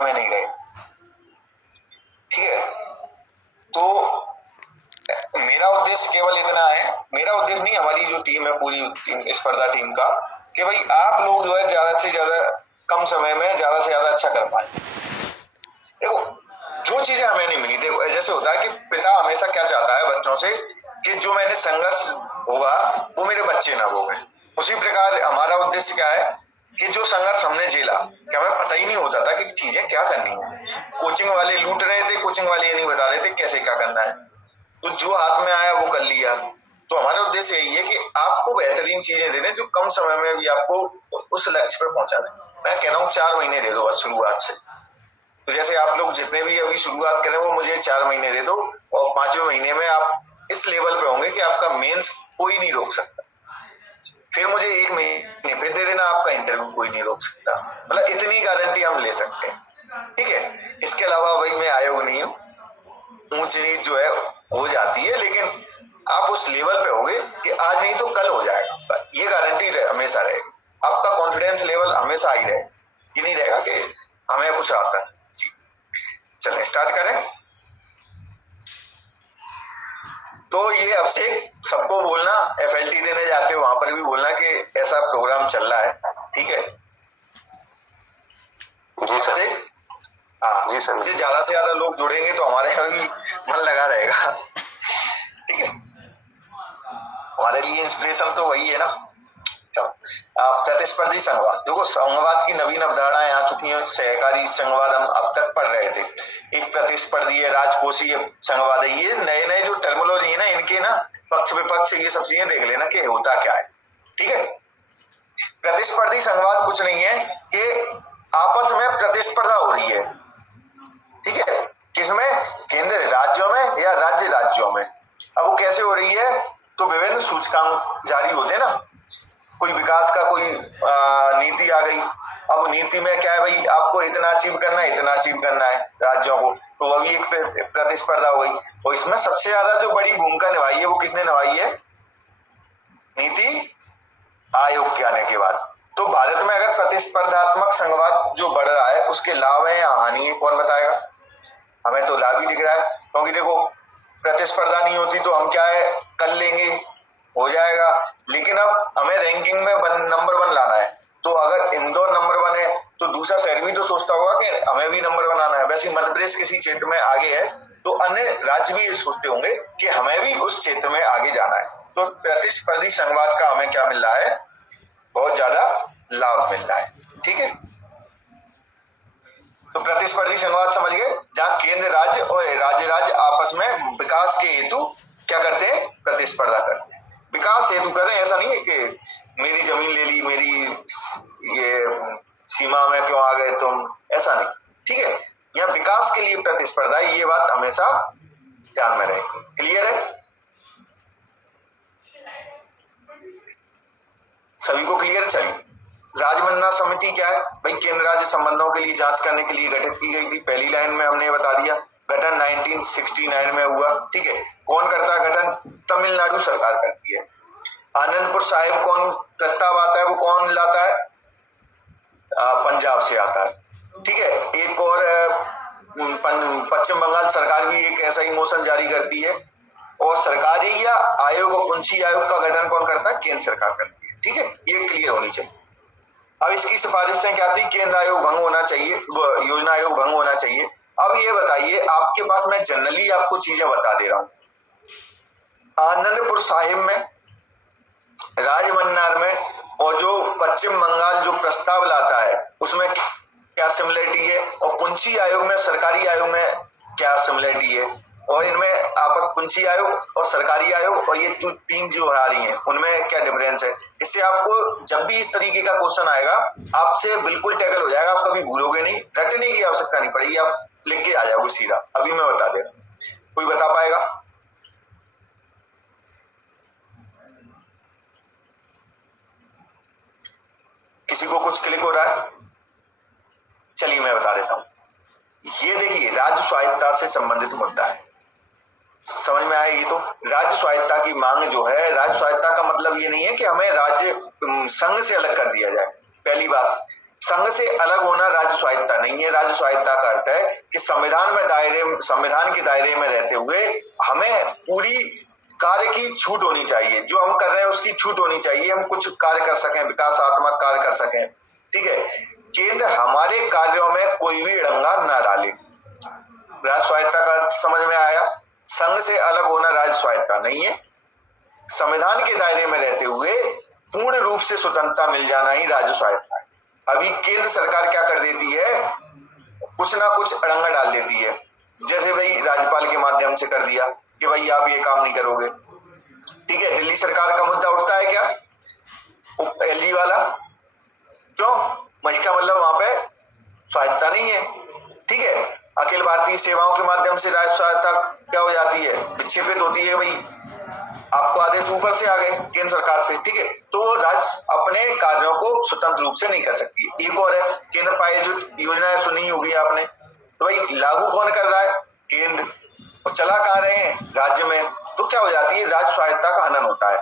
में नहीं रहे। ठीक है, तो मेरा उद्देश्य केवल इतना है, मेरा उद्देश्य नहीं, हमारी जो टीम है, पूरी टीम, स्पर्धा टीम का, कि भाई आप लोग जो है ज्यादा से ज्यादा कम समय में ज्यादा से ज्यादा अच्छा कर पाए। देखो, जो चीजें हमें नहीं मिली, देखो जैसे होता है कि पिता हमेशा क्या चाहता है बच्चों से, कि जो मैंने संघर्ष होगा वो मेरे बच्चे ना भोगें। उसी प्रकार हमारा उद्देश्य क्या है कि जो संघर्ष हमने झेला, कि हमें पता ही नहीं होता था कि चीजें क्या करनी है। कोचिंग वाले लूट रहे थे, कोचिंग वाले ये नहीं बता रहे थे कैसे क्या करना है, तो जो हाथ में आया वो कर लिया। तो हमारा उद्देश्य यही है कि आपको बेहतरीन चीजें दे दें जो कम समय में भी आपको उस लक्ष्य पर पहुंचा दें। मैं कह रहा हूँ 4 महीने दे दो बस शुरुआत से। तो जैसे आप लोग जितने भी अभी शुरुआत करें वो मुझे 4 महीने दे दो, और 5वें महीने में आप इस लेवल पे होंगे कि आपका मेंस कोई नहीं रोक सकता। फिर मुझे 1 महीने फिर दे देना, आपका इंटरव्यू कोई नहीं रोक सकता। मतलब इतनी गारंटी हम ले सकते हैं। ठीक है, इसके अलावा भाई मैं आयोग नहीं हूँ, ऊंच नीच जो है हो जाती है, लेकिन आप उस लेवल पे होगे कि आज नहीं तो कल हो जाएगा, ये गारंटी हमेशा रहेगी। आपका कॉन्फिडेंस लेवल हमेशा ही रहे, ये नहीं रहेगा कि हमें कुछ आता है। चलें स्टार्ट करें। तो ये अभिषेक सबको बोलना, एफएलटी देने जाते हो वहां पर भी बोलना कि ऐसा प्रोग्राम चल रहा है। ठीक है जी सर। हाँ जी सर। इससे ज्यादा से ज्यादा लोग जुड़ेंगे तो हमारे यहाँ भी मन लगा रहेगा। ठीक है, हमारे लिए इंस्पिरेशन तो वही है ना। प्रतिस्पर्धी संघवाद, देखो संघवाद की नवीन अवधारणाएं आ चुकी हैं। सहकारी संघवाद हम अब तक पढ़ रहे थे, एक प्रतिस्पर्धी है, राजकोषीय संघवाद है। ये नए नए जो टर्मिनोलॉजी है ना, इनके ना पक्ष विपक्ष ये सब चीजें देख लेना कि होता क्या है। ठीक है, प्रतिस्पर्धी संघवाद कुछ नहीं है कि आपस में प्रतिस्पर्धा हो रही है। ठीक है, किसमें? केंद्र राज्यों में या राज्य राज्यों में। अब वो कैसे हो रही है? तो विभिन्न सूचकांक जारी होते हैं ना, कोई विकास का कोई नीति आ गई। अब नीति में क्या है भाई, आपको इतना अचीव करना है, इतना अचीव करना है राज्यों को, तो अभी एक प्रतिस्पर्धा हो गई। और इसमें सबसे ज्यादा जो बड़ी भूमिका निभाई है वो किसने निभाई है? नीति आयोग के आने के बाद। तो भारत में अगर प्रतिस्पर्धात्मक संघवाद जो बढ़ रहा है उसके लाभ है या हानि है, कौन बताएगा? हमें तो लाभ ही दिख रहा है, क्योंकि देखो प्रतिस्पर्धा नहीं होती तो हम क्या है कर लेंगे, हो जाएगा। लेकिन अब हमें रैंकिंग में नंबर 1 लाना है, तो अगर इंदौर नंबर 1 है तो दूसरा शहर भी तो सोचता होगा कि हमें भी नंबर 1 आना है। वैसे मध्य प्रदेश किसी क्षेत्र में आगे है तो अन्य राज्य भी ये सोचते होंगे कि हमें भी उस क्षेत्र में आगे जाना है। तो प्रतिस्पर्धी संघवाद का हमें क्या मिल रहा है? बहुत ज्यादा लाभ मिल रहा है। ठीक है, तो प्रतिस्पर्धी संघवाद समझ गए, जहां केंद्र राज्य और राज्य राज्य आपस में विकास के हेतु क्या करते हैं? प्रतिस्पर्धा करते हैं। विकास हेतु कर रहे हैं, ऐसा नहीं है कि मेरी जमीन ले ली, मेरी ये सीमा में क्यों आ गए तुम, ऐसा नहीं। ठीक है, यहाँ विकास के लिए प्रतिस्पर्धा, ये बात हमेशा ध्यान में रहे। क्लियर है? सभी को क्लियर? चलिए, राजमन्ना समिति क्या है भाई? केंद्र राज्य संबंधों के लिए जांच करने के लिए गठित की गई थी। पहली लाइन में हमने बता दिया, गठन 1969 में हुआ। ठीक है, कौन करता है गठन? तमिलनाडु सरकार करती है। आनंदपुर साहिब कौन प्रस्ताव आता है, वो कौन लाता है? पंजाब से आता है। ठीक है, एक और पश्चिम बंगाल सरकार भी एक ऐसा ही मोशन जारी करती है। और सरकारी या आयोग और कुंची आयोग का गठन कौन करता है? केंद्र सरकार करती है। ठीक है, ये क्लियर होनी चाहिए। अब इसकी सिफारिशें क्या थी? केंद्र आयोग भंग होना चाहिए, योजना आयोग भंग होना चाहिए। अब ये बताइए, आपके पास मैं जनरली आपको चीजें बता दे रहा हूँ। आनंदपुर साहिब में, राजमन्नार में, और जो पश्चिम बंगाल जो प्रस्ताव लाता है उसमें क्या सिमिलरिटी है, और कुंची आयोग में, सरकारी आयोग में क्या सिमिलरिटी है, और इनमें आपस कुंची आयोग और सरकारी आयोग और ये तीन जो आ रही हैं उनमें क्या डिफरेंस है? इससे आपको जब भी इस तरीके का क्वेश्चन आएगा आपसे बिल्कुल टैकल हो जाएगा, आप कभी भूलोगे नहीं, रटने की आवश्यकता नहीं पड़ेगी, आप लिख के आ जाओगे सीधा। अभी मैं बता दे रहा हूं, कोई बता पाएगा? किसी को कुछ क्लिक हो रहा है? चलिए मैं बता देता हूं। ये देखिए, राज्य स्वायत्तता से संबंधित मुद्दा है, समझ में आएगी। तो राज्य स्वायत्तता की मांग जो है, राज्य स्वायत्तता का मतलब ये नहीं है कि हमें राज्य संघ से अलग कर दिया जाए, पहली बात। संघ से अलग होना राज्य स्वायत्ता नहीं है। राज्य स्वायत्ता का अर्थ है कि संविधान के दायरे में रहते हुए हमें पूरी कार्य की छूट होनी चाहिए। जो हम कर रहे हैं उसकी छूट होनी चाहिए, हम कुछ कार्य कर सकें, विकासात्मक कार्य कर सकें। ठीक है, केंद्र हमारे कार्यों में कोई भी अड़ंगा ना डाले। राज्य स्वायत्ता का अर्थ समझ में आया। संघ से अलग होना राज्य स्वायत्ता नहीं है। संविधान के दायरे में रहते हुए पूर्ण रूप से स्वतंत्रता मिल जाना ही राज्य स्वायत्ता है। अभी केंद्र सरकार क्या कर देती है, कुछ ना कुछ अड़ंगा डाल देती है। जैसे भाई राज्यपाल के माध्यम से कर दिया कि भाई आप ये काम नहीं करोगे। ठीक है, दिल्ली सरकार का मुद्दा उठता है क्या, एलजी वाला, क्यों? इसका मतलब वहां पे स्वायत्ता नहीं है। ठीक है, अखिल भारतीय सेवाओं के माध्यम से राज्य स्वायत्ता क्या हो जाती है, विक्षेपित होती है। भाई आपको आदेश ऊपर से आ गए केंद्र सरकार से। ठीक है, तो राज्य अपने कार्यों को स्वतंत्र रूप से नहीं कर सकती। एक और है, केंद्र प्रायोजित योजनाएं सुनी होगी आपने, तो भाई लागू कौन कर रहा है, केंद्र, और चला कहाँ रहे हैं, राज्य में। तो क्या हो जाती है, राज्य स्वायत्ता का हनन होता है।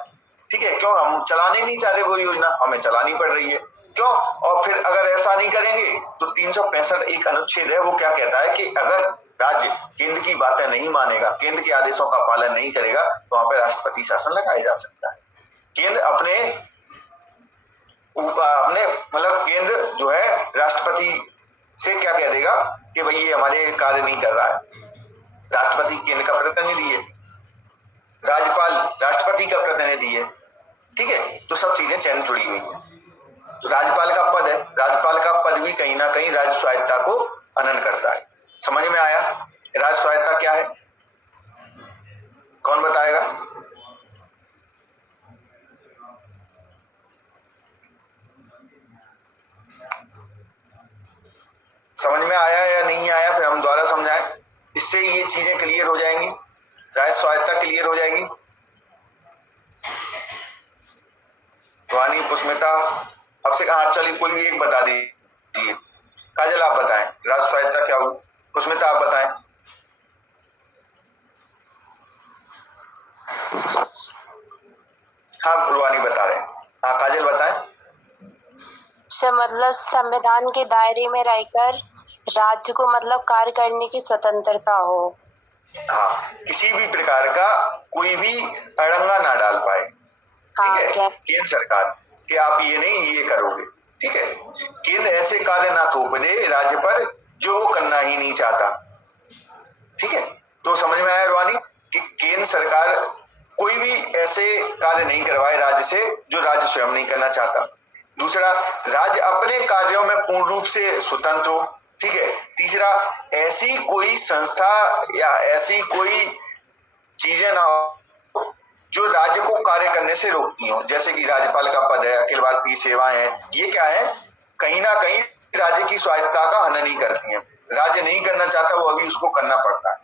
ठीक है, क्यों? हम चलाने नहीं चाहते वो योजना, हमें चलानी पड़ रही है, क्यों? और फिर अगर ऐसा नहीं करेंगे तो 365 एक अनुच्छेद है, वो क्या कहता है कि अगर राज्य केंद्र की बातें नहीं मानेगा, केंद्र के आदेशों का पालन नहीं करेगा, तो वहां पर राष्ट्रपति शासन लगाया जा सकता है। केंद्र अपने मतलब केंद्र जो है राष्ट्रपति से क्या कह देगा कि भाई ये हमारे कार्य नहीं कर रहा है। राष्ट्रपति केंद्र का प्रतिनिधि है, राज्यपाल राष्ट्रपति का प्रतिनिधि है। ठीक है, तो सब चीजें चैन जुड़ी हुई है। तो राज्यपाल का पद है, राज्यपाल का पद भी कहीं ना कहीं राज्य स्वायत्ता को हनन करता है। समझ में आया राज्य स्वायत्ता क्या है? कौन बताएगा? समझ में आया या नहीं आया, फिर हम दोबारा समझाएं, इससे ये चीजें क्लियर हो जाएंगी, राज्य स्वायत्ता क्लियर हो जाएगी। वानी, पुष्मिता, अब से कहा, चलिए कोई भी एक बता दीजिए। काजल आप बताएं राज्य स्वायत्ता क्या हुई, पुष्मिता आप बताएं। हाँ रुवानी बता रहे हैं, हाँ काजल बताएं। मतलब संविधान के दायरे में रहकर राज्य को मतलब कार्य करने की स्वतंत्रता हो। हाँ, किसी भी प्रकार का कोई भी अड़ंगा ना डाल पाए। हाँ, ठीक है, केंद्र सरकार कि आप ये नहीं ये करोगे। ठीक है, केंद्र ऐसे कार्य ना थोप दे राज्य पर जो वो करना ही नहीं चाहता। ठीक है, तो समझ में आया रुवानी कि केंद्र सरकार कोई भी ऐसे कार्य नहीं करवाए राज्य से जो राज्य स्वयं नहीं करना चाहता। दूसरा, राज्य अपने कार्यों में पूर्ण रूप से स्वतंत्र हो। ठीक है, तीसरा, ऐसी कोई संस्था या ऐसी कोई चीजें ना हो जो राज्य को कार्य करने से रोकती हो, जैसे कि राज्यपाल का पद है, अखिल भारतीय सेवाएं हैं, ये क्या है, कहीं ना कहीं राज्य की स्वायत्ता का हनन ही करती हैं। राज्य नहीं करना चाहता, वो अभी उसको करना पड़ता है।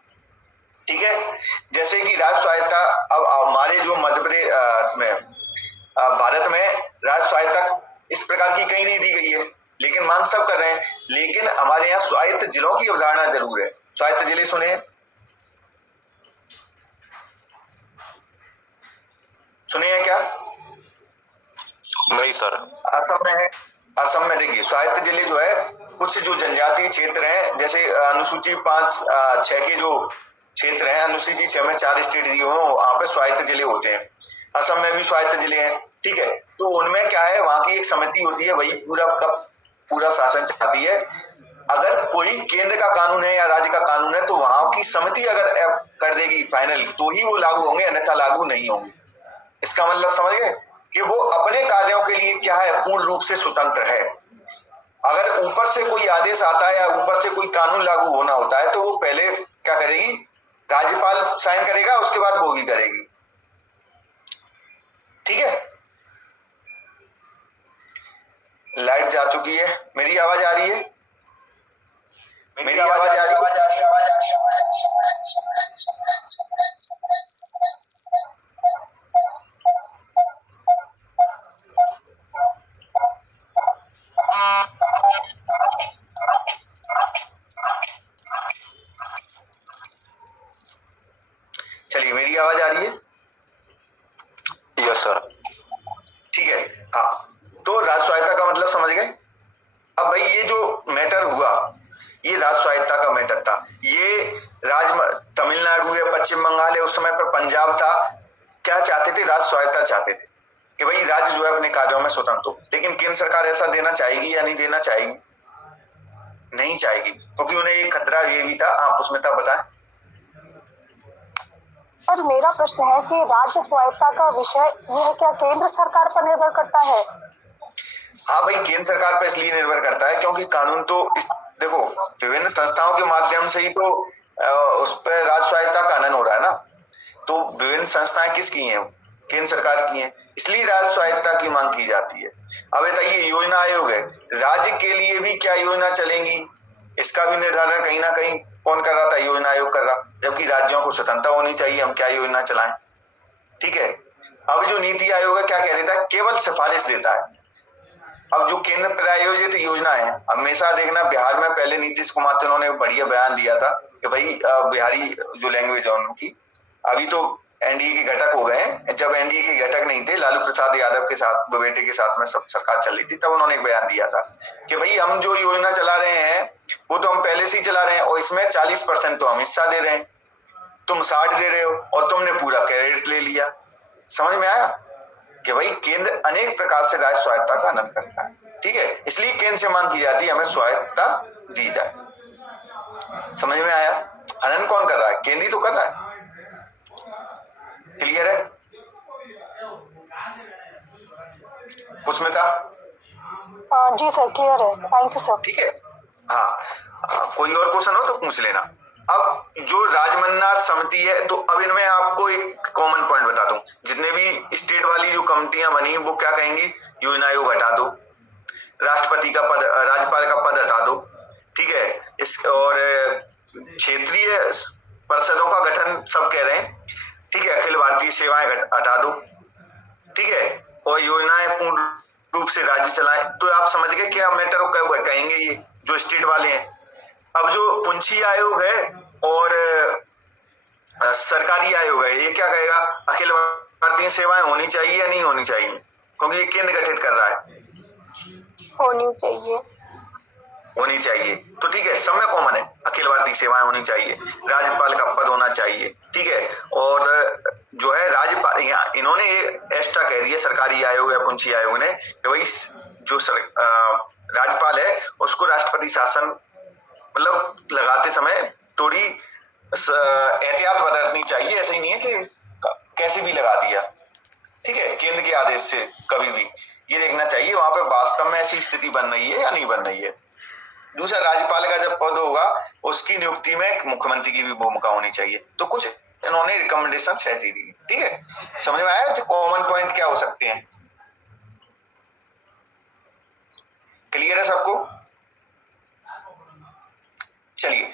ठीक है, जैसे कि राज्य स्वायत्ता, अब हमारे जो मध्य प्रदेश में भारत में राज्य स्वायत्ता इस प्रकार की कहीं नहीं दी गई है, लेकिन मांग सब कर रहे हैं। लेकिन हमारे यहाँ स्वायत्त जिलों की अवधारणा जरूर है। स्वायत्त जिले सुने हैं क्या? नहीं सर। असम में है, असम में देखिए स्वायत्त जिले जो है, कुछ जो जनजातीय क्षेत्र हैं, जैसे अनुसूची 5-6 के जो क्षेत्र हैं, अनुसूची 6 में 4 स्टेट दिए हुए, वहां पे स्वायत्त जिले होते हैं। असम में भी स्वायत्त जिले हैं। ठीक है, तो उनमें क्या है, वहां की एक समिति होती है, वही पूरा का पूरा शासन चाहती है। अगर कोई केंद्र का कानून है या राज्य का कानून है, तो वहां की समिति अगर कर देगी फाइनल, तो ही वो लागू होंगे, अन्यथा लागू नहीं होंगे। इसका मतलब समझ गए कि वो अपने कार्यों के लिए क्या है, पूर्ण रूप से स्वतंत्र है। अगर ऊपर से कोई आदेश आता है या ऊपर से कोई कानून लागू होना होता है, तो वो पहले क्या करेगी, राज्यपाल साइन करेगा, उसके बाद वो भी करेगी। ठीक है, लाइट जा चुकी है, मेरी आवाज आ रही है? मेरी आवाज आ रही है? चलिए, मेरी आवाज आ रही है? Yes sir. ठीक है, हाँ, तो राज्य स्वायत्ता का मतलब समझ गए। अब स्वायत्ता का मैटर था। ये तमिलनाडु या पश्चिम बंगाल है, उस समय पर पंजाब था, क्या चाहते थे? राज्य स्वायत्ता चाहते थे कि भाई राज्य जो है अपने कार्यों में स्वतंत्र हो। लेकिन केंद्र सरकार ऐसा देना चाहेगी या नहीं देना चाहेगी? नहीं चाहेगी, क्योंकि उन्हें एक खतरा ये भी था। आप उसमें था बताएं। पर मेरा प्रश्न है कि राज्य स्वायत्ता का विषय यह क्या केंद्र सरकार पर निर्भर करता है? हाँ भाई, केंद्र सरकार पर इसलिए निर्भर करता है क्योंकि कानून तो देखो, विभिन्न संस्थाओं के माध्यम से ही तो उस पर राज्य स्वायत्ता का आनंद हो रहा है ना। तो विभिन्न संस्थाएं किसकी हैं? केंद्र सरकार की हैं, इसलिए राज्य स्वायत्ता की मांग की जाती है। अब बताइए, योजना आयोग है, राज्य के लिए भी क्या योजना चलेंगी, इसका भी निर्धारण कहीं ना कहीं कौन कर रहा था? योजना आयोग कर रहा, जबकि राज्यों को स्वतंत्रता होनी चाहिए, हम क्या योजना चलाएं। ठीक है। अब जो नीति आयोग है क्या कह देता है? केवल सिफारिश देता है। अब जो केंद्र प्रायोजित योजना है, हमेशा देखना, बिहार में पहले नीतीश कुमार थे, उन्होंने बढ़िया बयान दिया था कि भाई बिहारी जो लैंग्वेज है उनकी, अभी तो एनडीए के घटक हो गए हैं, जब एनडीए के घटक नहीं थे, लालू प्रसाद यादव के साथ, बेटे के साथ में सब सरकार चल रही थी, तब उन्होंने एक बयान दिया था कि भाई हम जो योजना चला रहे हैं वो तो हम पहले से ही चला रहे हैं, और इसमें 40% तो हम हिस्सा दे रहे हैं, तुम 60 दे रहे हो, और तुमने पूरा क्रेडिट ले लिया। समझ में आया कि भाई केंद्र अनेक प्रकार से राज्य स्वायत्ता का आनंद करता है। ठीक है, इसलिए केंद्र से मांग की जाती है हमें स्वायत्ता दी जाए। समझ में आया? आनंद कौन कर रहा है? केंद्र ही तो कर रहा है। क्लियर है? उसमें था? जी सर, क्लियर है, थैंक यू सर। ठीक है। हाँ, कोई और क्वेश्चन हो तो पूछ लेना। अब जो राजमन्ना समिति है, तो अब इनमें आपको एक कॉमन पॉइंट बता दूं, जितने भी स्टेट वाली जो कमिटियां बनी वो क्या कहेंगी? योजना आयोग हटा दो, राष्ट्रपति का पद, राज्यपाल का पद हटा दो। ठीक है, इस और क्षेत्रीय परिषदों का गठन सब कह रहे हैं। ठीक है, अखिल भारतीय सेवाएं हटा दो। ठीक है, और योजनाएं पूर्ण रूप से राज्य चलाएं। तो आप समझ गए क्या मैटर कहेंगे ये जो स्टेट वाले हैं। अब जो पुंछी आयोग है और सरकारी आयोग है, ये क्या कहेगा? अखिल भारतीय सेवाएं होनी चाहिए या नहीं होनी चाहिए, क्योंकि ये केंद्र गठित कर रहा है। होनी चाहिए। होनी चाहिए। तो ठीक है, सब में कॉमन है, अखिल भारतीय सेवाएं होनी चाहिए, राज्यपाल का पद होना चाहिए। ठीक है, और जो है राज्यपाल, इन्होंने एक्स्ट्रा कह दिया सरकारी आयोग या पुंछी आयोग ने कि भाई जो राज्यपाल है उसको राष्ट्रपति शासन मतलब लगाते समय थोड़ी एहतियात बरतनी चाहिए। ऐसा ही नहीं है कि कैसे भी लगा दिया। ठीक है, केंद्र के आदेश से कभी भी ये देखना चाहिए वहां पे वास्तव में ऐसी स्थिति बन रही है या नहीं बन रही है। दूसरा, राज्यपाल का जब पद होगा उसकी नियुक्ति में मुख्यमंत्री की भी भूमिका होनी चाहिए। तो कुछ इन्होंने रिकमेंडेशन ऐसी दी। ठीक है, समझ में आया? कॉमन पॉइंट क्या हो सकते हैं? क्लियर है सबको? चलिए,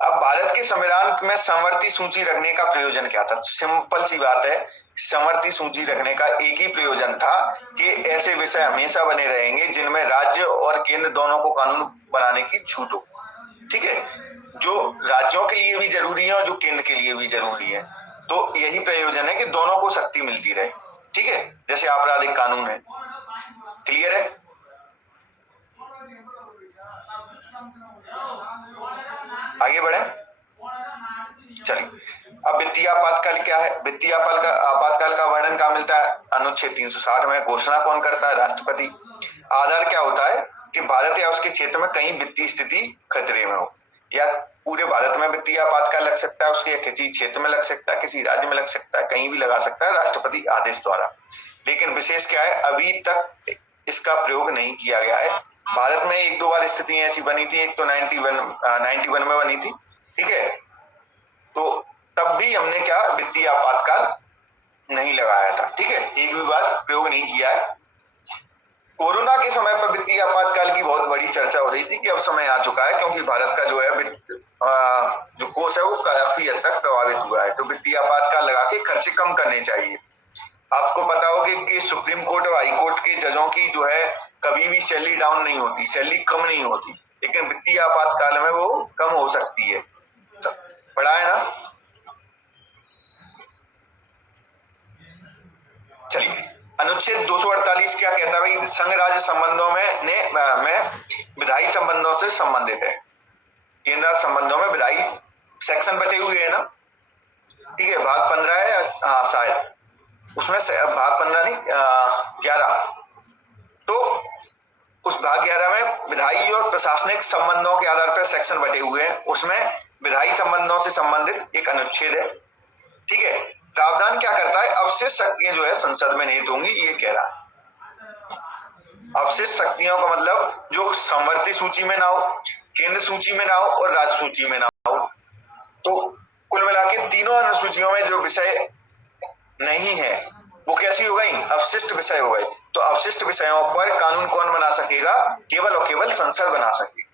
अब भारत के संविधान में समवर्ती सूची रखने का प्रयोजन क्या था? सिंपल सी बात है, समवर्ती सूची रखने का एक ही प्रयोजन था कि ऐसे विषय हमेशा बने रहेंगे जिनमें राज्य और केंद्र दोनों को कानून बनाने की छूट हो। ठीक है, जो राज्यों के लिए भी जरूरी है और जो केंद्र के लिए भी जरूरी है। तो यही प्रयोजन है कि दोनों को शक्ति मिलती रहे। ठीक है, जैसे आपराधिक कानून है। क्लियर है? आगे बढ़े। चलिए, अब वित्तीय आपातकाल क्या है? वित्तीय आपातकाल का वर्णन कहाँ मिलता है? अनुच्छेद 360 में। घोषणा कौन करता है? राष्ट्रपति। आधार क्या होता है कि भारत या उसके क्षेत्र में कहीं वित्तीय स्थिति खतरे में हो, या पूरे भारत में वित्तीय आपातकाल लग सकता है उसके, किसी क्षेत्र में लग सकता है, किसी राज्य में लग सकता है, कहीं भी लगा सकता है राष्ट्रपति आदेश द्वारा। लेकिन विशेष क्या है, अभी तक इसका प्रयोग नहीं किया गया है। भारत में एक दो बार स्थितियां ऐसी बनी थी, एक तो 91 में बनी थी। ठीक है, तो तब भी हमने क्या वित्तीय आपातकाल नहीं लगाया था। ठीक है, एक भी बार प्रयोग नहीं किया है। कोरोना के समय पर वित्तीय आपातकाल की बहुत बड़ी चर्चा हो रही थी कि अब समय आ चुका है, क्योंकि भारत का जो है जो कोष है वो काफी हद तक प्रभावित हुआ है। तो वित्तीय आपातकाल लगा के खर्चे कम करने चाहिए। आपको पता होगा कि सुप्रीम कोर्ट और हाई कोर्ट के जजों की जो है कभी भी सैलरी डाउन नहीं होती, सैलरी कम नहीं होती, लेकिन वित्तीय आपातकाल में वो कम हो सकती है। पढ़ा है ना? चलिए, अनुच्छेद 248 क्या कहता है भाई? संघ राज्य संबंधों में विधायी संबंधों से संबंधित है। केंद्र राज्य संबंधों में विधायी सेक्शन बटे हुए हैं ना, ठीक है, भाग 15 है, हाँ शायद उसमें भाग 15 नहीं 11, तो उस भाग 11 में विधायी और प्रशासनिक संबंधों के आधार पर सेक्शन बटे हुए हैं, उसमें विधायी संबंधों से संबंधित एक अनुच्छेद है, ठीक है। प्रावधान क्या करता है, अवशिष्ट शक्तियां जो है संसद में निहित होंगी, ये कह रहा है। अवशिष्ट शक्तियों का मतलब जो समवर्ती सूची में ना हो, केंद्र सूची में ना हो और राज्य सूची में ना हो, तो कुल मिला के तीनों अनुसूचियों में जो विषय नहीं है वो कैसी हो गई, अवशिष्ट विषय हो गए। तो अवशिष्ट विषयों पर कानून कौन बना सकेगा, केवल और केवल संसद बना सकेगी।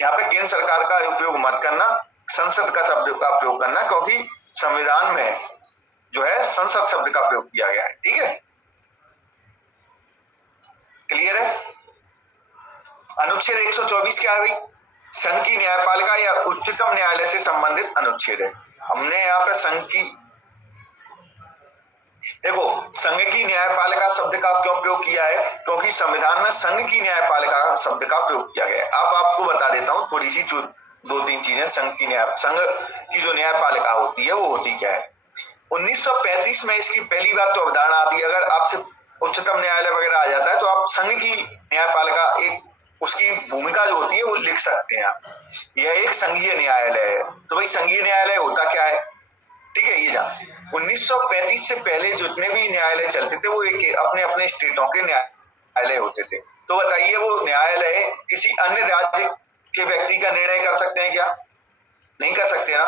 यहाँ पे केंद्र सरकार का उपयोग मत करना, संसद का शब्द का प्रयोग करना, क्योंकि संविधान में जो है संसद शब्द का प्रयोग किया गया है, ठीक है, क्लियर है। अनुच्छेद 124 क्या है भाई, संघ की न्यायपालिका या उच्चतम न्यायालय से संबंधित अनुच्छेद है। हमने यहाँ पे संघ की, देखो संघ की न्यायपालिका शब्द का क्यों प्रयोग किया है, क्योंकि संविधान में संघ की न्यायपालिका शब्द का प्रयोग किया गया है। अब आपको बता देता हूँ थोड़ी सी 2-3 चीजें। संघ की जो न्यायपालिका होती है वो होती क्या है। 1935 में इसकी पहली बार तो अवधारणा आती है। अगर आपसे उच्चतम न्यायालय वगैरह आ जाता है तो आप संघ की न्यायपालिका एक उसकी भूमिका जो होती है वो लिख सकते हैं आप। यह एक संघीय न्यायालय है। तो भाई संघीय न्यायालय होता क्या है, ठीक है, ये जान 1935 से पहले जितने भी न्यायालय चलते थे वो एक अपने अपने स्टेटों के न्यायालय होते थे। तो बताइए वो न्यायालय किसी अन्य राज्य के व्यक्ति का निर्णय कर सकते हैं क्या, नहीं कर सकते ना।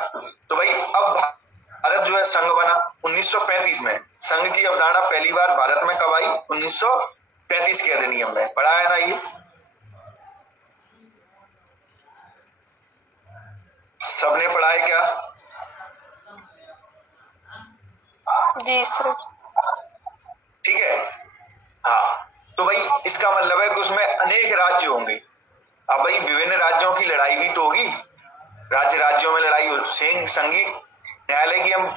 तो भाई अब भारत जो है संघ बना 1935 में। संघ की अवधारणा पहली बार भारत में कब आई, 1935 के अधिनियम में, पढ़ा है ना ये, सबने पढ़ा है क्या। जी सर। ठीक है, हाँ, तो भाई इसका मतलब है कि उसमें अनेक राज्य होंगे। अब भाई विभिन्न राज्यों की लड़ाई भी तो होगी, राज्यों में लड़ाई हो, संघीय न्यायालय की हम,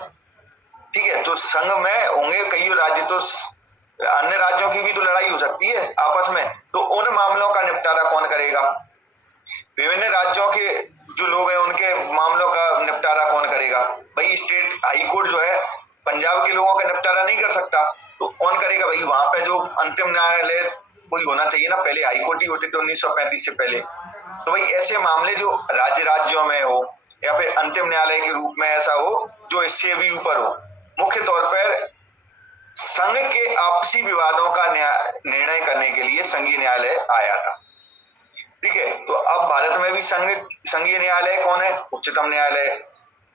ठीक है, तो संघ में होंगे कई राज्य, तो अन्य राज्यों की भी तो लड़ाई हो सकती है आपस में। तो उन मामलों का निपटारा कौन करेगा, विभिन्न राज्यों के जो लोग हैं उनके मामलों का निपटारा कौन करेगा। भाई स्टेट हाई कोर्ट जो है पंजाब के लोगों का निपटारा नहीं कर सकता, तो कौन करेगा भाई, वहां पे जो अंतिम न्यायालय कोई होना चाहिए ना, पहले हाई कोर्ट ही होते थे 1935 से पहले। तो भाई ऐसे मामले जो राज्यों में हो या फिर अंतिम न्यायालय के रूप में ऐसा हो जो इससे भी ऊपर हो, मुख्य तौर पर संघ के आपसी विवादों का निर्णय करने के लिए संघीय न्यायालय आया था, ठीक है। तो अब भारत में भी संघीय न्यायालय कौन है, उच्चतम न्यायालय।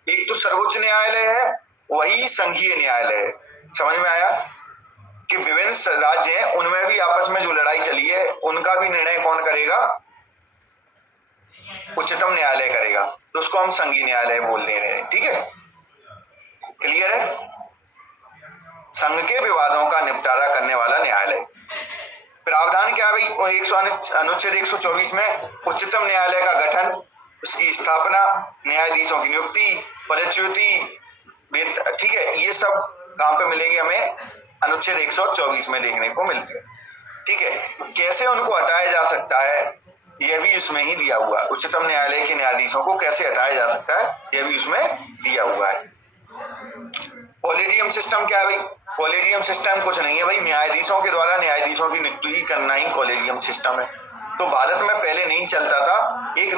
एक तो सर्वोच्च न्यायालय है, वही संघीय न्यायालय है। समझ में आया कि विभिन्न राज्य हैं उनमें भी आपस में जो लड़ाई चली है उनका भी निर्णय कौन करेगा, उच्चतम न्यायालय करेगा। तो उसको हम संघीय न्यायालय बोल दे रहे हैं, ठीक है, क्लियर है। संघ के विवादों का निपटारा करने वाला न्यायालय। प्रावधान क्या है भाई, अनुच्छेद 124 में उच्चतम न्यायालय का गठन, उसकी स्थापना, न्यायाधीशों की नियुक्ति, पदच्युति, ठीक है, ये सब कहां पे मिलेंगे हमें, अनुच्छेद 124 में देखने को मिलते हैं, ठीक है। कैसे उनको हटाया जा सकता है यह भी उसमें ही दिया हुआ है। उच्चतम न्यायालय के न्यायाधीशों को कैसे हटाया जा सकता है यह भी उसमें दिया हुआ है। कॉलेजियम सिस्टम क्या है भाई, कॉलेजियम सिस्टम कुछ नहीं है भाई, न्यायाधीशों के द्वारा न्यायाधीशों की नियुक्ति करना ही कॉलेजियम सिस्टम है। तो भारत में पहले नहीं चलता था, एक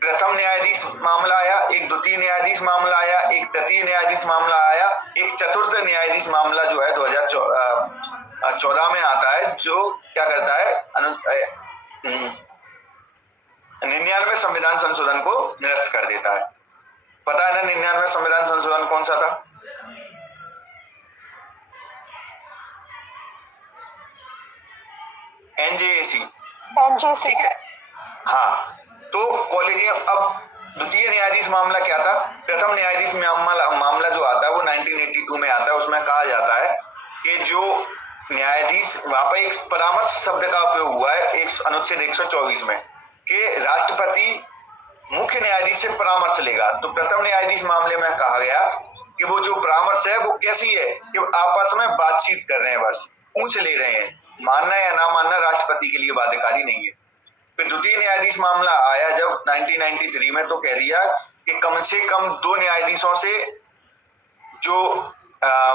प्रथम न्यायाधीश मामला आया, एक द्वितीय न्यायाधीश मामला आया, एक तृतीय न्यायाधीश मामला आया, एक चतुर्थ न्यायाधीश मामला जो है 2014 में आता है, जो क्या करता है 99 संविधान संशोधन को निरस्त कर देता है। पता है ना 99 संविधान संशोधन कौन सा था, एनजेएसी, ठीक है, हाँ। तो कॉलेजियम, अब द्वितीय न्यायाधीश मामला क्या था, प्रथम न्यायाधीश मामला जो आता है वो 1982 में आता है। उसमें कहा जाता है कि जो न्यायाधीश, वहां पर एक परामर्श शब्द का उपयोग हुआ है एक अनुच्छेद 124 में, कि राष्ट्रपति मुख्य न्यायाधीश से परामर्श लेगा। तो प्रथम न्यायाधीश मामले में कहा गया कि वो जो परामर्श है वो कैसी है कि आपस में बातचीत कर रहे हैं, बस पूछ ले रहे हैं, मानना या ना मानना राष्ट्रपति के लिए बाध्यकारी नहीं है। फिर द्वितीय न्यायाधीश मामला आया जब 1993 में, तो कह दिया कि कम से कम 2 न्यायाधीशों से जो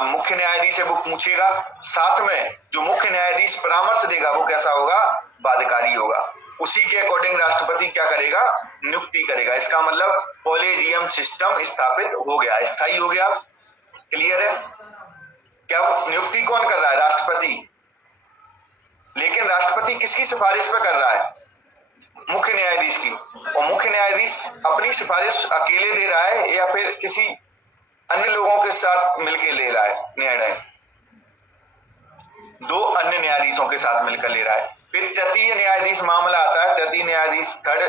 मुख्य न्यायाधीश है वो पूछेगा, साथ में जो मुख्य न्यायाधीश परामर्श देगा वो कैसा होगा, बाध्यकारी होगा। उसी के अकॉर्डिंग राष्ट्रपति क्या करेगा, नियुक्ति करेगा। इसका मतलब कॉलेजियम सिस्टम स्थापित हो गया, स्थायी हो गया। क्लियर है? क्या नियुक्ति कौन कर रहा है, राष्ट्रपति। लेकिन राष्ट्रपति किसकी सिफारिश पे कर रहा है, मुख्य न्यायाधीश की। और मुख्य न्यायाधीश अपनी सिफारिश अकेले दे रहा है या फिर किसी अन्य लोगों के साथ मिलकर ले रहा है निर्णय, 2 अन्य न्यायाधीशों के साथ मिलकर ले रहा है। फिर तृतीय न्यायाधीश मामला आता है, तृतीय न्यायाधीश थर्ड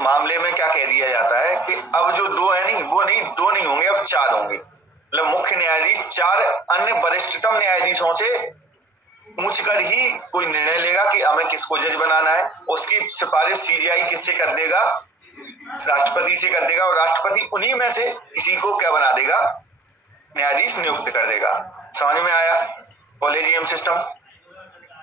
मामले में क्या कह दिया जाता है कि अब जो 2 है नहीं, वो नहीं 2 नहीं होंगे, अब 4 होंगे। मतलब मुख्य न्यायाधीश 4 अन्य वरिष्ठतम न्यायाधीशों से पूछकर ही कोई निर्णय लेगा कि हमें किसको जज बनाना है। उसकी सिफारिश सीजीआई किससे कर देगा, राष्ट्रपति से कर देगा, और राष्ट्रपति उन्हीं में से किसी को क्या बना देगा, न्यायाधीश नियुक्त कर देगा। समझ में आया? कॉलेजियम सिस्टम,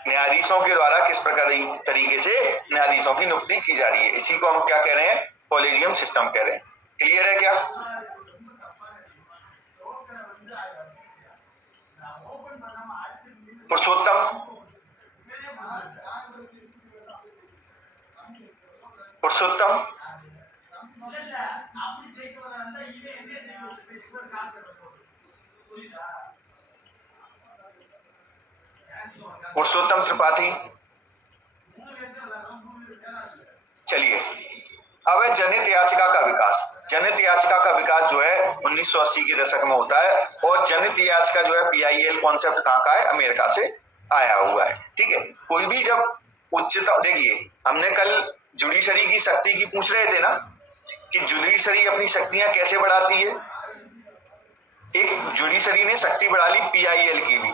न्यायाधीशों के द्वारा किस प्रकार तरीके से न्यायाधीशों की नियुक्ति की जा रही है, इसी को हम क्या कह रहे हैं, कॉलेजियम सिस्टम कह रहे हैं। क्लियर है क्या? पुरुषोत्तम, पुरुषोत्तम पुरुषोत्तम त्रिपाठी। चलिए, अब है जनहित याचिका का विकास। जनहित याचिका का विकास जो है 1980 के दशक में होता है, और जनहित याचिका जो है PIL कॉन्सेप्ट कहाँ का है, अमेरिका से आया हुआ है। ठीक है, कोई भी जब उच्चतम, देखिए हमने कल जुडिशरी की शक्ति की पूछ रहे थे ना, कि जुडिशरी अपनी शक्तियां कैसे बढ़ाती है। एक जुडिशरी ने शक्ति बढ़ा ली PIL की भी,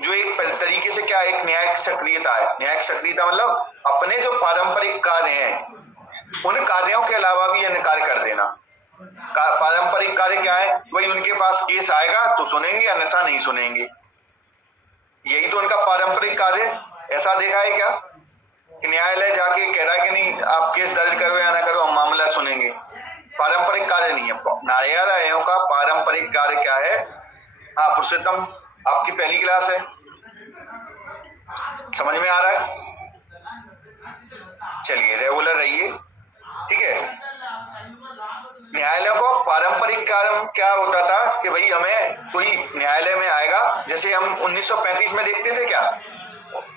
जो एक तरीके से क्या, एक न्यायिक सक्रियता है। न्यायिक सक्रियता मतलब अपने जो पारंपरिक कार्य हैं उन कार्यों के अलावा भी अन्य कार्य कर देना। पारंपरिक कार्य क्या है, वही उनके पास केस आएगा तो सुनेंगे, अन्यथा नहीं सुनेंगे। यही तो उनका पारंपरिक कार्य है। ऐसा देखा है क्या कि न्यायालय जाके कह रहा है कि नहीं आप केस दर्ज करो या ना करो, हम मामला सुनेंगे। पारंपरिक कार्य नहीं है। न्यायालयों का पारंपरिक कार्य क्या है? हाँ पुरुषोत्तम, आपकी पहली क्लास है, समझ में आ रहा है? चलिए रेगुलर रहिए, ठीक है। न्यायालय को पारंपरिक कार्य क्या होता था कि भाई हमें कोई न्यायालय में आएगा, जैसे हम 1935 में देखते थे क्या,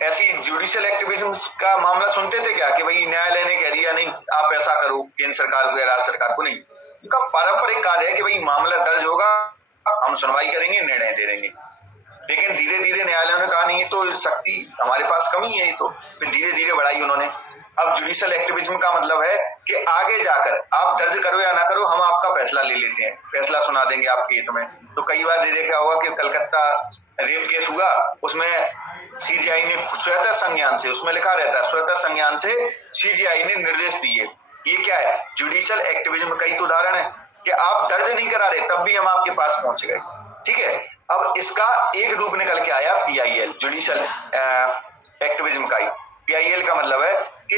ऐसी जुडिशियल एक्टिविज्म का मामला सुनते थे क्या, कि भाई न्यायालय ने कह दिया नहीं आप ऐसा करो, केंद्र सरकार को या राज्य सरकार को नहीं। उनका पारंपरिक कार्य है कि भाई मामला दर्ज होगा, हम सुनवाई करेंगे, निर्णय दे देंगे। लेकिन धीरे धीरे न्यायालयों ने कहा नहीं ये तो शक्ति हमारे पास कमी है, ये तो फिर धीरे धीरे बढ़ाई उन्होंने। अब जुडिशियल एक्टिविज्म का मतलब है कि आगे जाकर आप दर्ज करो या ना करो, हम आपका फैसला ले लेते हैं, फैसला सुना देंगे आपके हित में। तो कई बार देखा होगा कि कलकत्ता रेप केस हुआ, उसमें सीजीआई ने स्वतः संज्ञान से, उसमें लिखा रहता है स्वतः संज्ञान से सीजीआई ने निर्देश दिए। ये क्या है? जुडिशियल एक्टिविज्म का ही तो उदाहरण है कि आप दर्ज नहीं करा रहे तब भी हम आपके पास पहुंच गए। ठीक है, अब इसका एक रूप निकल के आया PIL, जुडिशियल एक्टिविज्म का ही। PIL का मतलब है कि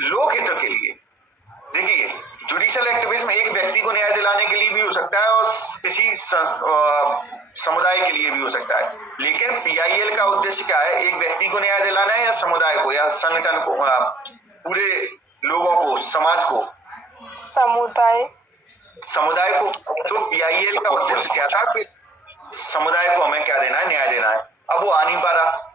लोक हित के लिए। देखिए जुडिशियल एक्टिविज्म एक व्यक्ति को न्याय दिलाने के लिए भी हो सकता है और किसी समुदाय के लिए भी हो सकता है, लेकिन PIL का उद्देश्य क्या है? एक व्यक्ति को न्याय दिलाना है या समुदाय को या संगठन को, पूरे लोगों को, समाज को, समुदाय को। तो PIL का उद्देश्य क्या था कि समुदाय को हमें क्या देना है, न्याय देना है। अब वो आ नहीं पा रहा,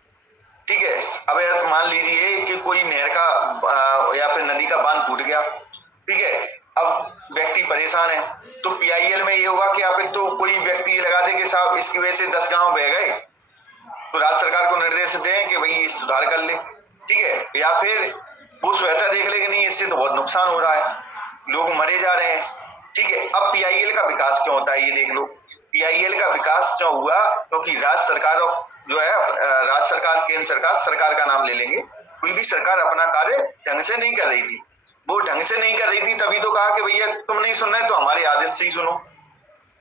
ठीक है। अब मान लीजिए कि कोई नहर का या फिर नदी का बांध टूट गया, ठीक है। अब व्यक्ति परेशान है, तो PIL में ये होगा कि आप एक तो कोई व्यक्ति लगा दे कि साहब इसकी वजह से 10 गांव बह गए, तो राज्य सरकार को निर्देश दें कि भाई ये सुधार कर ले, ठीक है। या फिर वो स्वतः देख ले कि नहीं इससे तो बहुत नुकसान हो रहा है, लोग मरे जा रहे हैं, ठीक है। अब PIL का विकास क्यों होता है ये देख लो। PIL का विकास क्यों हुआ? क्योंकि राज्य सरकार जो है, राज्य सरकार, केंद्र सरकार, सरकार का नाम ले लेंगे, कोई भी सरकार अपना कार्य ढंग से नहीं कर रही थी। वो ढंग से नहीं कर रही थी तभी तो कहा कि भैया तुम नहीं सुन रहे तो हमारे आदेश से ही सुनो।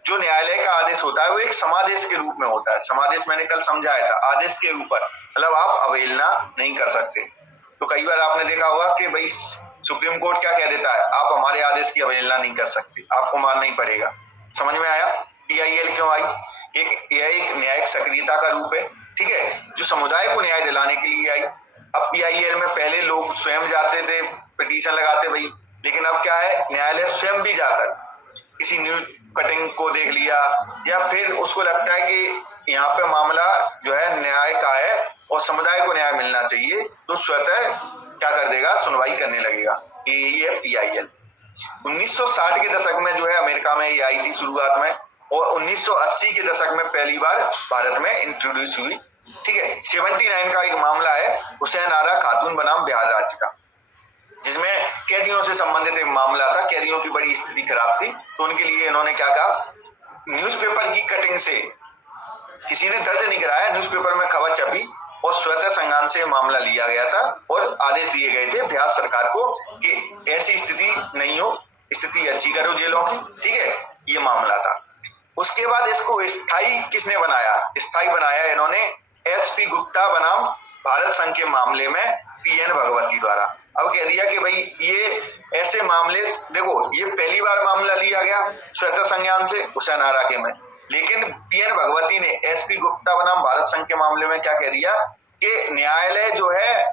जो न्यायालय का आदेश होता है वो एक समादेश के रूप में होता है। समादेश मैंने कल समझाया था, आदेश के ऊपर, मतलब आप अवहेलना नहीं कर सकते। तो कई बार आपने देखा होगा कि भाई सुप्रीम कोर्ट क्या कह देता है, आप हमारे आदेश की अवहेलना नहीं कर सकते, आपको मानना ही पड़ेगा। समझ में आया पीआईएल क्यों आई? यह एक न्यायिक सक्रियता का रूप है, ठीक है, जो समुदाय को न्याय दिलाने के लिए आई। अब पीआईएल में पहले लोग स्वयं जाते थे, पिटीशन लगाते भाई, लेकिन अब क्या है, न्यायालय स्वयं भी जाकर किसी न्यूज कटिंग को देख लिया या फिर उसको लगता है कि यहाँ पे मामला जो है न्याय का है और समुदाय को न्याय मिलना चाहिए, तो स्वतः क्या कर देगा, सुनवाई करने लगेगा। यही है पीआईएल। 1960 के दशक में जो है अमेरिका में ये आई थी शुरुआत में, और 1980 के दशक में पहली बार भारत में इंट्रोड्यूस हुई, ठीक है। 79 का एक मामला है हुसैन आरा खातून बनाम बिहार राज्य का, जिसमें कैदियों से संबंधित एक मामला था। कैदियों की बड़ी स्थिति खराब थी, तो उनके लिए इन्होंने क्या कहा, न्यूज़पेपर की कटिंग से, किसी ने दर्ज नहीं कराया, न्यूज़पेपर में खबर छपी और स्वतः संज्ञान से मामला लिया गया था और आदेश दिए गए थे बिहार सरकार को कि ऐसी स्थिति नहीं हो, स्थिति अच्छी करो जेलों की, ठीक है। ये मामला था। उसके बाद इसको स्थायी किसने बनाया? स्थायी बनाया इन्होंने एसपी गुप्ता बनाम भारत संघ के मामले में पीएन भगवती द्वारा। अब कह दिया कि भाई ये ऐसे मामले, देखो ये पहली बार मामला लिया गया स्वतः संज्ञान से हुसैन आरा के में, लेकिन पीएन भगवती ने एसपी गुप्ता बनाम भारत संघ के मामले में क्या कह दिया कि न्यायालय जो है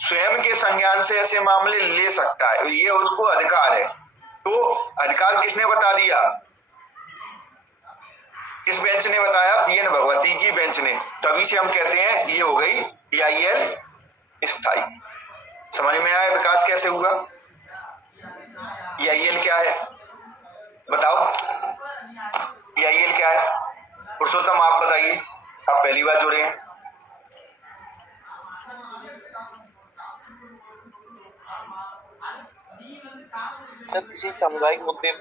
स्वयं के संज्ञान से ऐसे मामले ले सकता है, ये उसको अधिकार है। तो अधिकार किसने बता दिया? किस बेंच ने बताया? पीएन भगवती की बेंच ने। तभी से हम कहते हैं ये हो गई पीआईएल स्थायी। समझ में आया विकास कैसे हुआ? पीआईएल क्या है बताओ? पीआईएल क्या है? पुरुषोत्तम आप बताइए, आप पहली बार जुड़े हैं। सर किसी सामुदायिक मुद्दे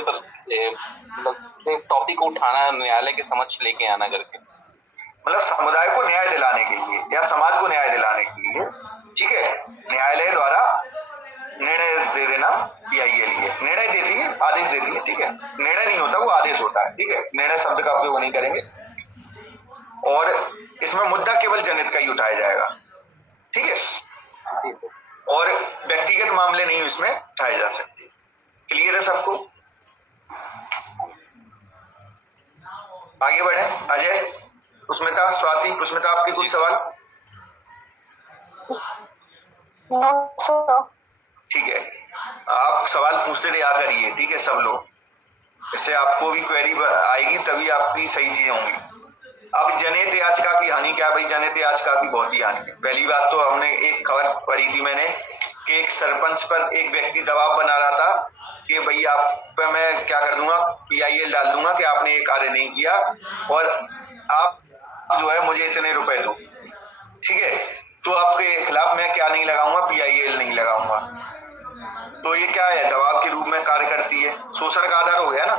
पर मतलब एक टॉपिक को उठाना, न्यायालय के समक्ष लेके आना करके, मतलब समुदाय को न्याय दिलाने के लिए या समाज को न्याय दिलाने के लिए, ठीक है, न्यायालय द्वारा निर्णय दे देना। पीआईएल ये निर्णय देती है, आदेश देती है, ठीक है। निर्णय नहीं होता, वो आदेश होता है, ठीक है। निर्णय शब्द का उपयोग नहीं करेंगे और इसमें मुद्दा केवल जनहित का ही उठाया जाएगा, ठीक है, और व्यक्तिगत मामले नहीं इसमें उठाए जा सकते। क्लियर है सबको? आगे बढ़े। अजय, पुष्मिता, स्वाति, पुष्मिता आपके कोई सवाल? ठीक है, आप सवाल पूछते रहे करिए, ठीक है सब लोग, इससे आपको भी क्वेरी आएगी, तभी आपकी सही चीजें होंगी। अब जनहित याचिका की हानि क्या? भाई जनहित याचिका की बहुत ही हानि है। पहली बात तो हमने एक खबर पढ़ी थी मैंने कि एक सरपंच पर एक व्यक्ति दबाव बना रहा था कि भाई आप पे मैं क्या कर दूंगा, पीआईएल डाल दूंगा कि आपने ये कार्य नहीं किया और आप जो है मुझे इतने रुपए दो, ठीक है। तो आपके खिलाफ मैं क्या नहीं लगाऊंगा, पीआईएल नहीं लगाऊंगा। तो ये क्या है, दबाव के रूप में कार्य करती है, शोषण का आधार हो गया ना,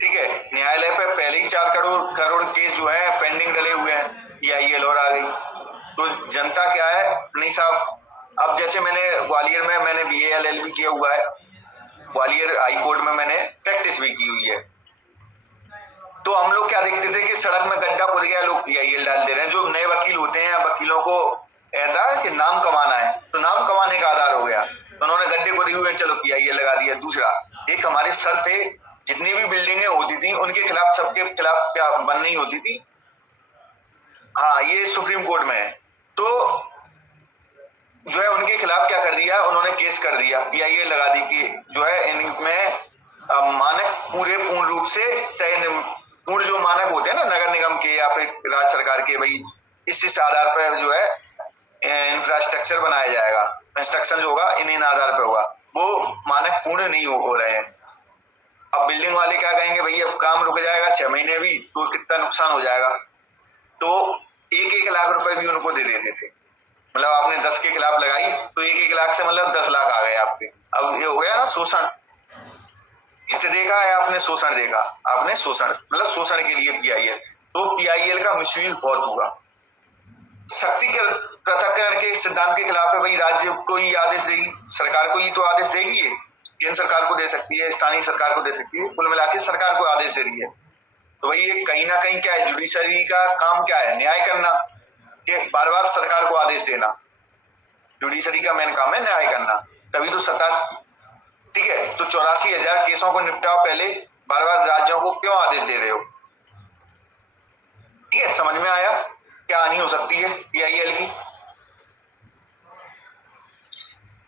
ठीक है। न्यायालय पे पहले ही 4 करोड़ केस जो है पेंडिंग डले हुए हैं, पीआईएल और आ गई। तो जनता क्या है, नहीं साहब, अब जैसे मैंने ग्वालियर में मैंने BA LLB किया हुआ है, ग्वालियर हाई कोर्ट में मैंने प्रैक्टिस भी की हुई है। तो हम लोग क्या देखते थे कि सड़क में गड्ढा खुद गया, लोग पीआईएल डाल दे रहे हैं। जो नए वकील होते हैं, वकीलों को ऐसा है कि नाम कमाना है, तो नाम कमाने का आधार हो गया, तो उन्होंने गड्ढे खुद हुए, चलो पीआईएल लगा दिया। दूसरा, एक हमारे सर थे, जितनी भी बिल्डिंगें होती थी उनके खिलाफ, सबके खिलाफ क्या बंद नहीं होती थी, हाँ ये सुप्रीम कोर्ट में है, तो जो है उनके खिलाफ क्या कर दिया, उन्होंने केस कर दिया, पीआईएल लगा दी कि जो है इनमें मानक पूर्ण रूप से पूर्ण जो मानक होते हैं ना नगर निगम के या फिर राज्य सरकार के, भाई इस आधार पर जो है इंफ्रास्ट्रक्चर बनाया जाएगा, कंस्ट्रक्शन जो होगा इन आधार पर होगा, वो मानक पूर्ण नहीं हो रहे हैं। अब बिल्डिंग वाले क्या कहेंगे, भाई अब काम रुक जाएगा 6 महीने भी, तो कितना नुकसान हो जाएगा। तो 1-1 लाख रुपए भी उनको दे देते थे, मतलब आपने 10 के खिलाफ लगाई तो 1-1 लाख से मतलब 10 लाख आ गए आपके। अब ये हो गया ना शोषण, हित देखा है आपने, शोषण देखा आपने, शोषण मतलब शोषण के लिए पीआईएल। तो पीआईएल का मिसयूज बहुत हुआ। शक्ति के पृथक्करण के सिद्धांत के खिलाफ है, भाई राज्य को ही आदेश देगी, सरकार को ही तो आदेश देगी, ये केंद्र सरकार को दे सकती है, स्थानीय सरकार को दे सकती है, कुल मिला के सरकार को आदेश दे रही है। तो भाई ये कहीं ना कहीं क्या है, जुडिशरी का काम क्या है, न्याय करना, कि बार बार सरकार को आदेश देना। जुडिशरी का मेन काम है न्याय करना, तभी तो ठीक है। तो 84,000 केसों को निपटाओ पहले, बार बार राज्यों को क्यों आदेश दे रहे हो? ठीक है, समझ में आया क्या हानि हो सकती है PIL की?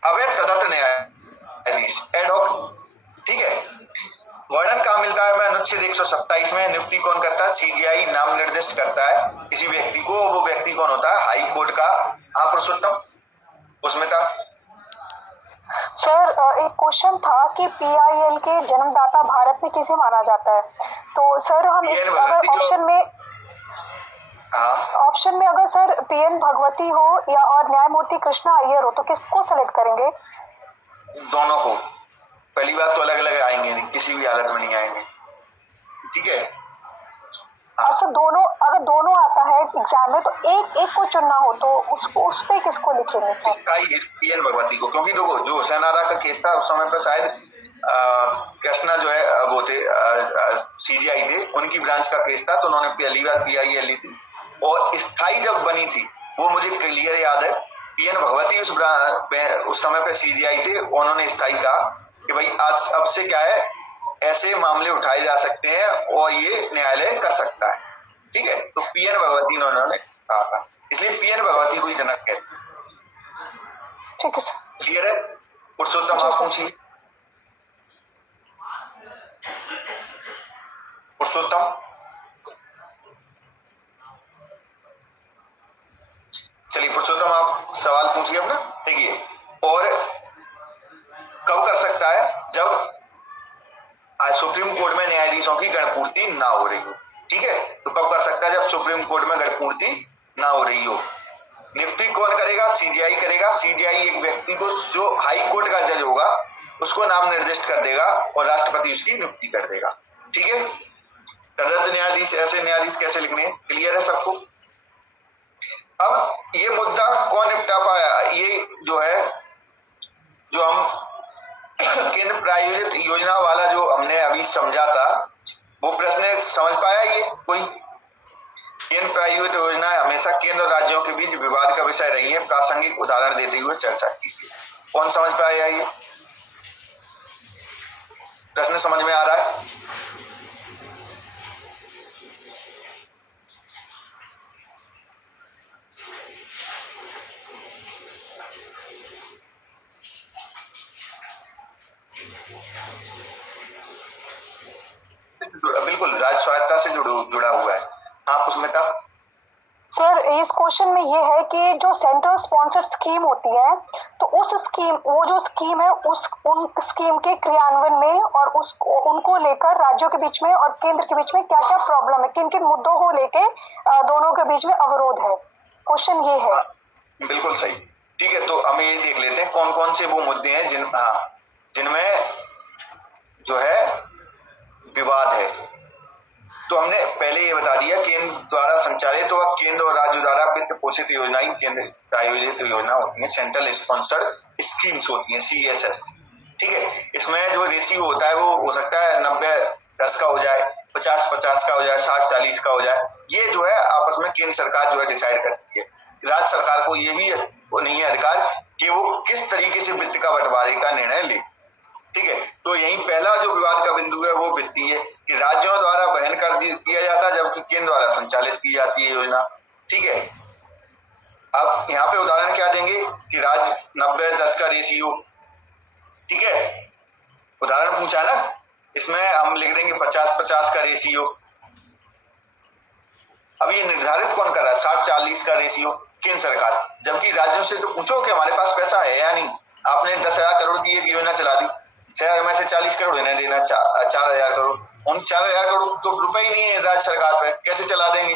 अवैध तदर्थ न्यायाधीश एडहॉक, ठीक है। वर्णन कहाँ मिलता है? मैं अनुच्छेद 127 में नियुक्ति कौन करता है? CJI नाम निर्दिष्ट करता है किसी व्यक्ति को। वो व्यक्ति कौन होता है? हाई कोर्ट का। हाँ पुरुषोत्तम, उसमें था सर एक क्वेश्चन था कि PIL के जन्मदाता भारत में किसे माना जाता है? तो सर हम अगर ऑप्शन में अगर सर PN भगवती हो या और न्यायमूर्ति कृष्णा अय्यर हो तो किसको सेलेक्ट करेंगे? दोनों को। पहली बात तो अलग अलग आएंगे नहीं, किसी भी हालत में नहीं आएंगे, ठीक है। सर दोनों, अगर दोनों आता है एग्जाम में तो एक को चुनना हो तो उसको उस पे किसको लिखेंगे सर? PN भगवती को, क्योंकि देखो जो हुसैन आरा का केस था उस समय पर शायद कृष्णा जो है वो थे CJI थे, उनकी ब्रांच का केस था, तो उन्होंने पहली बार PIL ली थी। और स्थायी जब बनी थी वो मुझे क्लियर याद है, PN भगवती उस समय पे CJI थे, उन्होंने स्थायी कहा कि भाई आज अब से क्या है, ऐसे मामले उठाए जा सकते हैं और ये न्यायालय कर सकता है, ठीक है। तो PN भगवती ने उन्होंने कहा था, इसलिए PN भगवती को ही जनक कहते हैं। ठीक है सर, क्लियर है? पुरुषोत्तम आप पूछिए। पुरुषोत्तम, चलिए पुरुषोत्तम आप सवाल पूछिए अपना, ठीक है। और कब कर सकता है? जब आज सुप्रीम कोर्ट में न्यायाधीशों की गणपूर्ति ना हो रही हो, ठीक है। तो कब कर सकता है? जब सुप्रीम कोर्ट में गणपूर्ति ना हो रही हो। नियुक्ति कौन करेगा? CJI करेगा। CJI एक व्यक्ति को जो हाई कोर्ट का जज होगा उसको नाम निर्दिष्ट कर देगा और राष्ट्रपति उसकी नियुक्ति कर देगा, ठीक है। तदर्थ न्यायाधीश, ऐसे न्यायाधीश कैसे लिखने हैं? क्लियर है सबको? अब ये मुद्दा कौन निपटा पाया? ये जो है, जो हम केंद्र प्रायोजित योजना वाला जो हमने अभी समझा था, वो प्रश्न समझ पाया ये कोई? केंद्र प्रायोजित योजनाएं हमेशा केंद्र और राज्यों के बीच विवाद का विषय रही है, प्रासंगिक उदाहरण देते हुए चर्चा की। कौन समझ पाया ये प्रश्न? समझ में आ रहा है? बिल्कुल राज्य स्वायत्तता से जुड़ा हुआ है। हाँ पुष्मिता। सर इस क्वेश्चन में ये है कि जो सेंट्रल स्पॉन्सर्ड स्कीम होती है तो उस स्कीम, वो जो स्कीम है उन स्कीम के क्रियान्वयन में और उनको लेकर राज्यों के बीच में और केंद्र के बीच में क्या क्या प्रॉब्लम है, किन किन मुद्दों को लेके दोनों के बीच में अवरोध है? क्वेश्चन ये है। बिल्कुल सही, ठीक है। तो हम ये देख लेते हैं कौन कौन से वो मुद्दे हैं जिनमें जो है विवाद है। तो हमने पहले ये बता दिया, केंद्र द्वारा संचालित व केंद्र और राज्य द्वारा वित्त पोषित योजनाएं केंद्र प्रायोजित योजना होती है, सेंट्रल स्पॉन्सर्ड स्कीम्स होती है, CSS, ठीक है। इसमें जो रेशियो होता है वो हो सकता है 90-10 का हो जाए, 50-50 का हो जाए, 60-40 का हो जाए। ये जो है आपस में केंद्र सरकार जो है डिसाइड करती है। राज्य सरकार को ये भी नहीं है अधिकार कि वो किस तरीके से वित्त का बंटवारे का निर्णय ले, ठीक है। तो यही पहला जो विवाद का बिंदु है वो वित्तीय, कि राज्यों द्वारा वहन कर किया जाता है जबकि केंद्र द्वारा संचालित की जाती है योजना, ठीक है। अब यहाँ पे उदाहरण क्या देंगे कि राज्य 90-10 का रेशियो, ठीक है, उदाहरण पूछा ना, इसमें हम लिख देंगे 50-50 का रेशियो। अब ये निर्धारित कौन कर रहा है? 60-40 का रेशियो केंद्र सरकार, जबकि राज्यों से तो पूछो कि हमारे पास पैसा है या नहीं। आपने 10,000 करोड़ की एक योजना चला दी, 6 में से 40 करोड़ इन्हें देना, 4,000 करोड़, उन 4,000 करोड़ तो रुपए ही नहीं है राज्य सरकार पे, कैसे चला देंगे?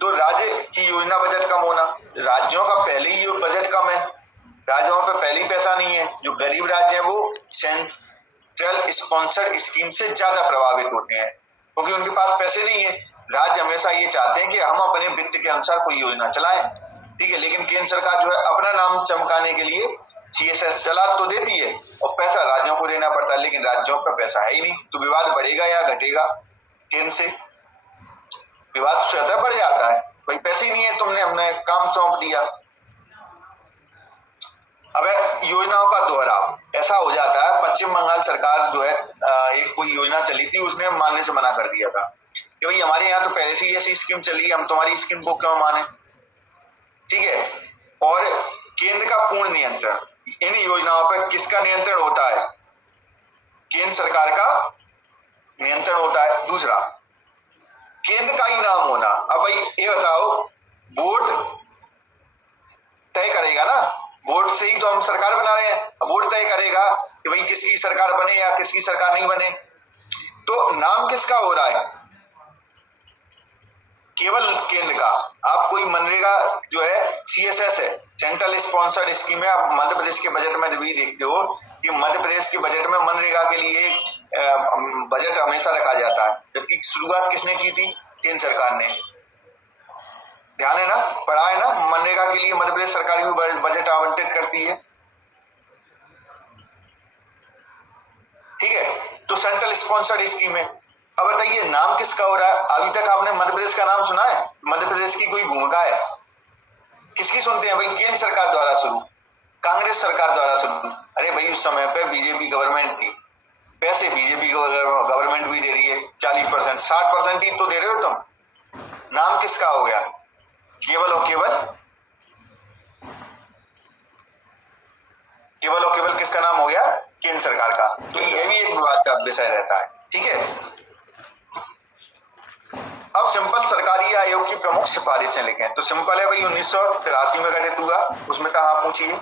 तो राज्य की योजना बजट कम होना, राज्यों का पहले ही बजट कम है, राज्यों पे पहले ही पैसा नहीं है। जो गरीब राज्य है वो सेंट्रल स्पॉन्सर्ड स्कीम से ज्यादा प्रभावित होते हैं क्योंकि उनके पास पैसे नहीं है। राज्य हमेशा ये चाहते हैं कि हम अपने वित्त के अनुसार कोई योजना चलाएं, ठीक है, लेकिन केंद्र सरकार जो है अपना नाम चमकाने के लिए CSS चला तो देती है और पैसा राज्यों को देना पड़ता है, लेकिन राज्यों का पैसा है ही नहीं। तो विवाद बढ़ेगा या घटेगा? केंद्र से विवाद स्वतः बढ़ जाता है, भाई पैसे ही नहीं है, तुमने हमने काम सौंप दिया। अब योजनाओं का दोहराव ऐसा हो जाता है। पश्चिम बंगाल सरकार जो है एक कोई योजना चली थी, उसने मानने से मना कर दिया था कि भाई हमारे यहाँ तो पहले से ही ऐसी स्कीम चली, हम तुम्हारी स्कीम को क्यों माने। ठीक है। और केंद्र का पूर्ण नियंत्रण, इन योजनाओं पर किसका नियंत्रण होता है? केंद्र सरकार का नियंत्रण होता है। दूसरा, केंद्र का ही नाम होना। अब भाई ये बताओ, बोर्ड तय करेगा ना, बोर्ड से ही तो हम सरकार बना रहे हैं। बोर्ड तय करेगा कि भाई किसकी सरकार बने या किसकी सरकार नहीं बने। तो नाम किसका हो रहा है? केवल केंद्र का। आप कोई मनरेगा जो है CSS है, सेंट्रल स्पॉन्सर्ड स्कीम है। आप मध्य प्रदेश के बजट में भी देखते हो कि मध्य प्रदेश के बजट में मनरेगा के लिए बजट हमेशा रखा जाता है, जबकि शुरुआत किसने की थी? केंद्र सरकार ने। ध्यान है ना, पढ़ा है ना, मनरेगा के लिए मध्य प्रदेश सरकार भी बजट आवंटित करती है। ठीक है। तो सेंट्रल स्पॉन्सर्ड स्कीम है। अब बताइए नाम किसका हो रहा है? अभी तक आपने मध्य प्रदेश का नाम सुना है? मध्य प्रदेश की कोई भूमिका है? किसकी सुनते हैं भाई? केंद्र सरकार द्वारा शुरू, कांग्रेस सरकार द्वारा शुरू। अरे भाई उस समय पे बीजेपी गवर्नमेंट थी, पैसे बीजेपी गवर्नमेंट भी दे रही है। 40%, 60% ही तो दे रहे हो तुम। नाम किसका हो गया? केवल और केवल किसका नाम हो गया? केंद्र सरकार का। तो यह भी एक विवाद का विषय रहता है। ठीक है। अब सिंपल सरकारी आयोग की प्रमुख सिफारिशें लिखें। तो सिंपल है भाई, 1983 में गठित हुआ, उसमें कहा पूछिए।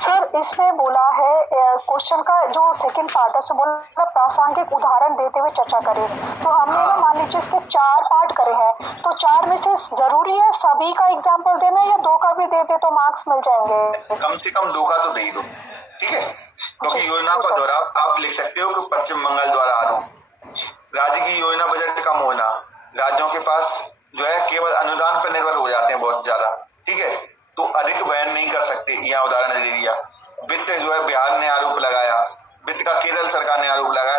सर इसमें बोला है क्वेश्चन का जो सेकंड पार्ट है उसमें बोला प्रासंगिक उदाहरण देते हुए चर्चा करें। तो हमने ना मान लीजिए इसके 4 पार्ट करे हैं, तो 4 में से जरूरी है सभी का एग्जांपल देना या 2 का भी दे दे तो मार्क्स मिल जाएंगे? कम से कम 2 का तो दे ही दो। ठीक है। क्योंकि योजना का दोहराव आप लिख सकते हो कि पश्चिम बंगाल द्वारा आरोप, राज्य की योजना बजट कम होना, राज्यों के पास जो है केवल अनुदान पर निर्भर हो जाते हैं बहुत ज्यादा। ठीक है। तो अधिक बयान नहीं कर सकते, यहाँ उदाहरण दे दिया। वित्त जो है बिहार ने आरोप लगाया, वित्त का केरल सरकार ने आरोप लगाया,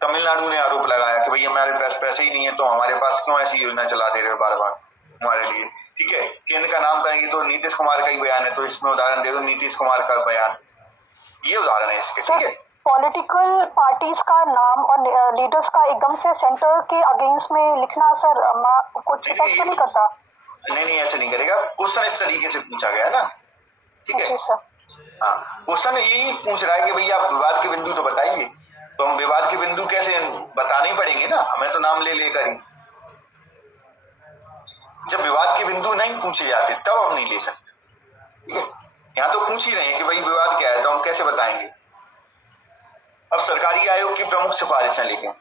तमिलनाडु ने आरोप लगाया कि भाई हमारे पास पैसे ही नहीं है, तो हमारे पास क्यों ऐसी योजना चला दे रहे हो बार बार हमारे लिए। ठीक है। केंद्र का नाम करेंगे तो नीतीश कुमार का ही बयान है, तो इसमें उदाहरण दे दो नीतीश कुमार का बयान। ये उदाहरण है इसके। ठीक है। पॉलिटिकल पार्टीज का नाम और लीडर्स का एकदम से सेंटर के अगेंस्ट में लिखना सर कुछ इफेक्ट नहीं करता? नहीं ऐसे नहीं करेगा। क्वेश्चन इस तरीके से पूछा गया ना। ठीक है। हाँ, क्वेश्चन यही पूछ रहा है कि भैया आप विवाद के बिंदु तो बताइए। तो हम विवाद के बिंदु कैसे बताने ही पड़ेंगे ना, हमें तो नाम ले लेकर ही। जब विवाद के बिंदु नहीं पूछे जाते तब हम नहीं ले सकते। यहाँ तो पूछ ही रहे हैं कि भाई विवाद क्या है, तो हम कैसे बताएंगे। अब सरकारी आयोग की प्रमुख सिफारिशें लिखें।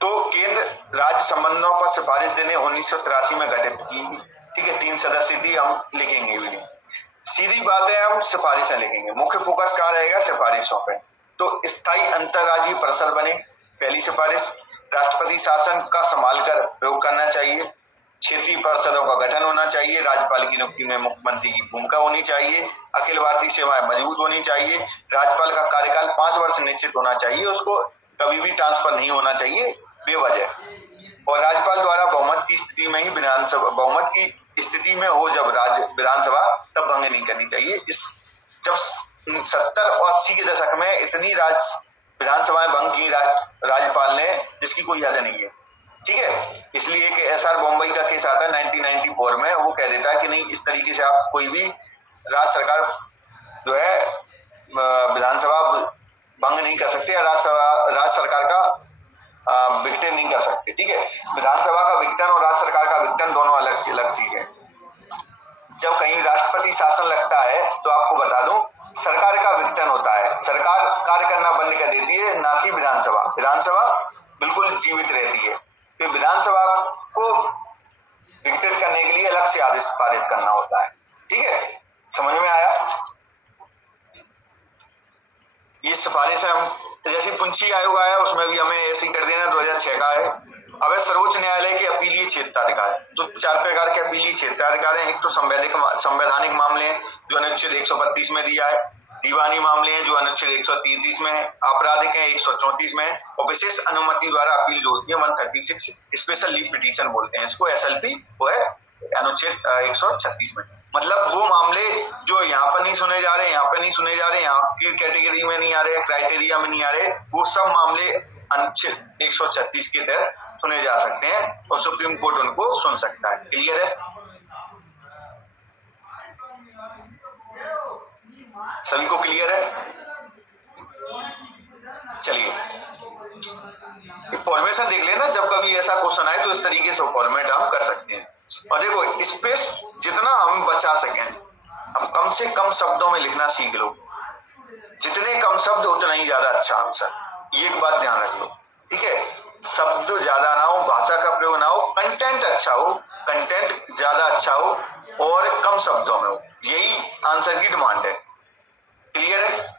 तो केंद्र राज्य संबंधों पर सिफारिश देने 1983 में गठित की। ठीक है। 3 सदस्य थी, हम लिखेंगे भी। सीधी बात है, हम सिफारिशें लिखेंगे। मुख्य फोकस कहाँ रहेगा? सिफारिशों पे। तो स्थायी अंतरराज्यीय परिषद बने, पहली सिफारिश। राष्ट्रपति शासन का संभाल कर प्रयोग करना चाहिए। क्षेत्रीय परिषदों का गठन होना चाहिए। राज्यपाल की नियुक्ति में मुख्यमंत्री की भूमिका होनी चाहिए। अखिल भारतीय सेवाएं मजबूत होनी चाहिए। राज्यपाल का कार्यकाल 5 वर्ष निश्चित होना चाहिए, उसको कभी भी ट्रांसफर नहीं होना चाहिए बेवजह। और राज्यपाल द्वारा बहुमत की स्थिति में ही बहुमत की स्थिति में हो जब राज्य विधानसभा, तब भंग नहीं करनी चाहिए। इस जब 70 और 80 के दशक में इतनी विधानसभाएं भंग की राज्यपाल ने, जिसकी कोई हद नहीं है। ठीक है। इसलिए कि SR बॉम्बई का केस आता है 1994 में, वो कह देता है कि नहीं इस तरीके से आप कोई भी राज्य सरकार जो है विधानसभा भंग नहीं कर सकते, राज्य सरकार का विघटन नहीं कर सकते। ठीक है। विधानसभा का विघटन और राज्य सरकार का विघटन दोनों अलग चीज है। जब कहीं राष्ट्रपति शासन लगता है तो आपको बता दूं सरकार का विघटन होता है, सरकार कार्य करना बंद कर देती है, ना कि विधानसभा। विधानसभा बिल्कुल जीवित रहती है। फिर विधानसभा को विघटित करने के लिए अलग से आदेश पारित करना होता है। ठीक है। समझ में आया? ये सिफारिश है। हम जैसे पुंछी आयोग आया उसमें भी हमें ऐसे ही कर देना, 2006 का है। अब सर्वोच्च न्यायालय के अपीलीय क्षेत्राधिकार। तो 4 प्रकार के अपीलीय क्षेत्राधिकार हैं। एक तो संवैधानिक मामले हैं जो अनुच्छेद 132 में दिया है, दीवानी मामले हैं जो अनुच्छेद 133 में है, आपराधिक है 134 में है, और विशेष अनुमति द्वारा अपील जो होती है 136 स्पेशल लीव पिटीशन बोलते हैं इसको, SLP वो है अनुच्छेद 136 में। मतलब वो मामले जो यहाँ पर नहीं सुने जा रहे, यहाँ पे नहीं सुने जा रहे, यहाँ की कैटेगरी में नहीं आ रहे, क्राइटेरिया में नहीं आ रहे, वो सब मामले अनुच्छेद 136 के तहत सुने जा सकते हैं और सुप्रीम कोर्ट उनको सुन सकता है। क्लियर है? सभी को क्लियर है? चलिए फॉर्मेशन देख लेना, जब कभी ऐसा क्वेश्चन आए तो इस तरीके से फॉर्मेट हम कर सकते हैं। और देखो स्पेस जितना हम बचा सकें, हम कम से कम शब्दों में लिखना सीख लो। जितने कम शब्द उतना ही ज्यादा अच्छा आंसर। ये एक बात ध्यान रख लो, ठीक है? शब्द ज्यादा ना हो, भाषा का प्रयोग ना हो, कंटेंट अच्छा हो, कंटेंट ज्यादा अच्छा हो और कम शब्दों में हो, यही आंसर की डिमांड है। क्लियर है?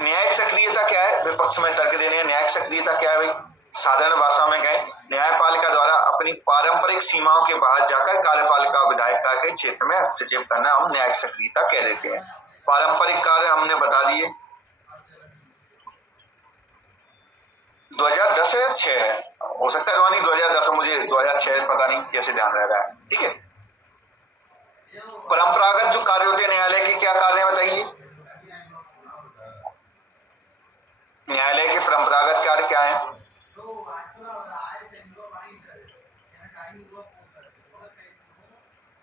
न्यायिक सक्रियता क्या है? विपक्ष में तर्क देने। न्यायिक सक्रियता क्या है भाई? साधारण भाषा में कहें, न्यायपालिका द्वारा अपनी पारंपरिक सीमाओं के बाहर जाकर कार्यपालिका विधायिका के क्षेत्र में हस्तक्षेप करना हम न्यायिक सक्रियता कह देते हैं। पारंपरिक कार्य हमने बता दिए, 2010 है 6 है, हो सकता है नहीं 2010, मुझे 2006 पता नहीं कैसे ध्यान रह रहा है। ठीक है, परंपरागत जो कार्य होते हैं न्यायालय के, क्या कार्य है बताइए? न्यायालय के परंपरागत कार्य क्या है?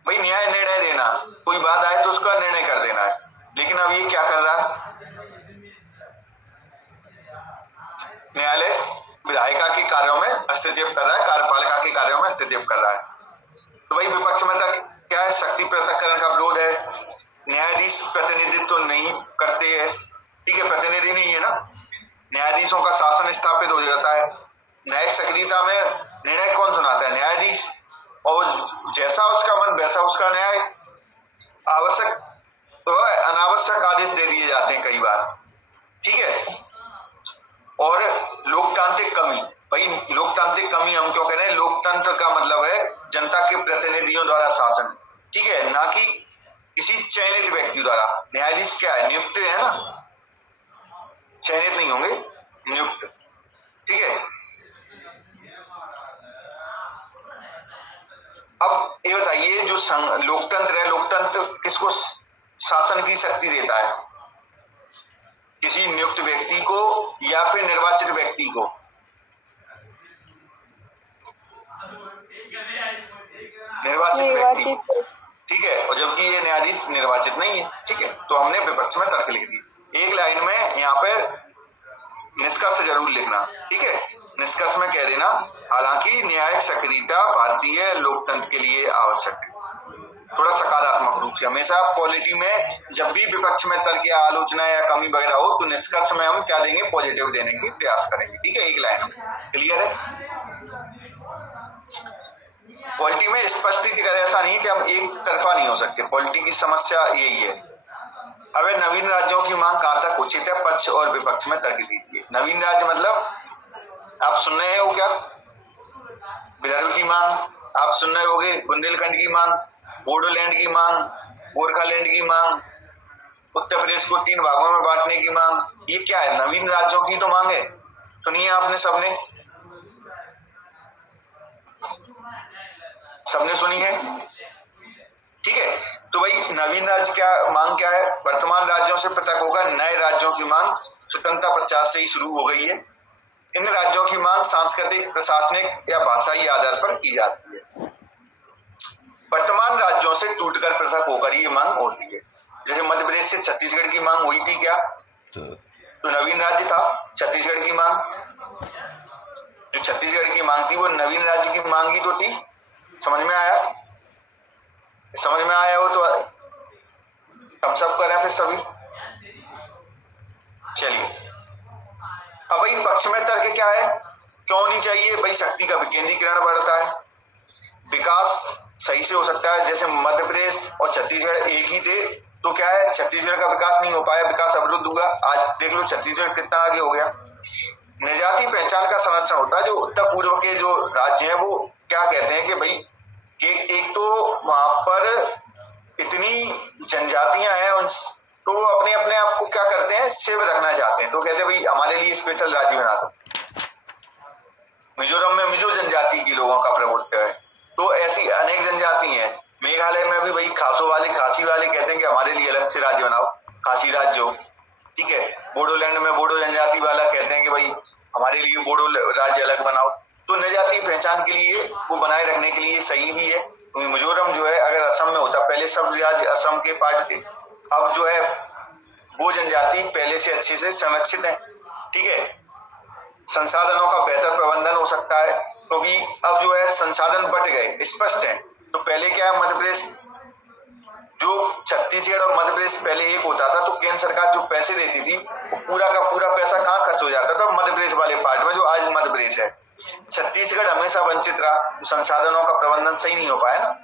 भाई न्याय निर्णय देना, कोई बात आए तो उसका निर्णय कर देना है। लेकिन अब ये क्या कर रहा है? न्यायालय विधायिका के कार्यों में हस्तक्षेप कर रहा है, कार्यपालिका के कार्यों में हस्तक्षेप कर रहा है। तो भाई विपक्ष में तक क्या है? शक्ति पृथक्करण का विरोध है। न्यायाधीश प्रतिनिधित्व तो नहीं करते हैं, ठीक है, प्रतिनिधि नहीं है ना, न्यायाधीशों का शासन स्थापित हो जाता है। न्यायिक सक्रियता में निर्णय कौन सुनाता है? न्यायाधीश, और जैसा उसका मन वैसा उसका न्याय, आवश्यक तो अनावश्यक आदेश दे दिए जाते हैं कई बार। ठीक है, और लोकतांत्रिक कमी, भाई लोकतांत्रिक कमी हम क्यों कह रहे हैं? लोकतंत्र का मतलब है जनता के प्रतिनिधियों द्वारा शासन, ठीक है, ना कि किसी चयनित व्यक्ति द्वारा। न्यायाधीश क्या है? नियुक्त है ना, चयनित नहीं होंगे, नियुक्त। ठीक है, अब ये बताइए जो लोकतंत्र है, लोकतंत्र किसको शासन की शक्ति देता है? किसी नियुक्त व्यक्ति को या फिर निर्वाचित व्यक्ति को? निर्वाचित व्यक्ति, ठीक है, और जबकि ये न्यायाधीश निर्वाचित नहीं है। ठीक है, तो हमने विपक्ष में तर्क लिख दी। एक लाइन में यहाँ पर निष्कर्ष जरूर लिखना, ठीक है, निष्कर्ष में कह देना, हालांकि न्यायिक सक्रियता भारतीय लोकतंत्र के लिए आवश्यक है। थोड़ा सकारात्मक रूप से, हमेशा पॉलिटी में जब भी विपक्ष में तर्क या आलोचना या कमी वगैरह हो तो निष्कर्ष में हम क्या देंगे? पॉजिटिव देने की प्रयास करेंगे। ठीक है, एक लाइन में। क्लियर है? पॉलिटी में स्पष्टीकरण ऐसा नहीं कि हम एक तरफा नहीं हो सकते, पॉलिटी की समस्या यही है। अब नवीन राज्यों की मांग कहां तक उचित है? पक्ष और विपक्ष में तर्क दीजिए। नवीन राज्य मतलब आप सुन रहे हो क्या? विदर्भ की मांग आप सुन रहे होगे, बुंदेलखंड की मांग, बोडोलैंड की मांग, गोरखालैंड की मांग, उत्तर प्रदेश को 3 भागों में बांटने की मांग, ये क्या है? नवीन राज्यों की तो मांग है। सुनिए आपने सबने सुनी है। ठीक है, तो भाई नवीन राज्य क्या मांग क्या है? वर्तमान राज्यों से पृथक होकर नए राज्यों की मांग स्वतंत्रता 50 से ही शुरू हो गई है। इन राज्यों की मांग सांस्कृतिक, प्रशासनिक या भाषाई आधार पर की जाती है। वर्तमान राज्यों से टूटकर पृथक होकर ये मांग होती है। जैसे मध्य प्रदेश से छत्तीसगढ़ की मांग हुई थी क्या? तो नवीन राज्य था छत्तीसगढ़ की मांग। जो छत्तीसगढ़ की मांग थी वो नवीन राज्य की मांग ही तो थी। समझ में आया? समझ में आया हो तो हम सब करें फिर सभी। चलिए, अब भाई पक्ष में तर्क क्या है? क्यों नहीं चाहिए? भाई शक्ति का विकेंद्रीकरण बढ़ता है, विकास सही से हो सकता है। जैसे मध्य प्रदेश और छत्तीसगढ़ एक ही थे तो क्या है, छत्तीसगढ़ का विकास नहीं हो पाया, विकास अवरुद्ध हुआ। आज देख लो छत्तीसगढ़ कितना आगे हो गया। निजाती पहचान का संरक्षण होता है। जो उत्तर पूर्व के जो राज्य हैं वो क्या कहते हैं कि भाई एक तो वहां पर इतनी जनजातियां हैं, तो वो अपने अपने आप को क्या करते हैं, शिव रखना चाहते हैं। तो कहते हैं भाई हमारे लिए स्पेशल राज्य बना दो। मिजोरम में मिजो जनजाति के लोगों का प्रभुत्व है। तो ऐसी अनेक जनजाति हैं। मेघालय में भी वही खासी वाले कहते हैं कि हमारे लिए अलग से राज्य बनाओ, खासी राज्य हो, ठीक है। बोडोलैंड में बोडो जनजाति वाला कहते हैं कि भाई हमारे लिए बोडो राज्य अलग बनाओ। तो जनजातीय पहचान के लिए वो बनाए रखने के लिए सही भी है। क्योंकि मिजोरम जो है अगर असम में होता, पहले सब राज्य असम के पार्ट थे, अब जो है वो जनजाति पहले से अच्छे से संरक्षित है, ठीक है। संसाधनों का बेहतर प्रबंधन हो सकता है क्योंकि अब जो है संसाधन बट गए, स्पष्ट है। तो पहले क्या है, मध्य प्रदेश जो छत्तीसगढ़ और मध्य प्रदेश पहले एक होता था, तो केंद्र सरकार जो पैसे देती थी वो पूरा का पूरा पैसा कहाँ खर्च हो जाता था, मध्य प्रदेश वाले पार्ट में, जो आज मध्य प्रदेश है। छत्तीसगढ़ हमेशा वंचित रहा, संसाधनों का प्रबंधन सही नहीं हो पाया ना।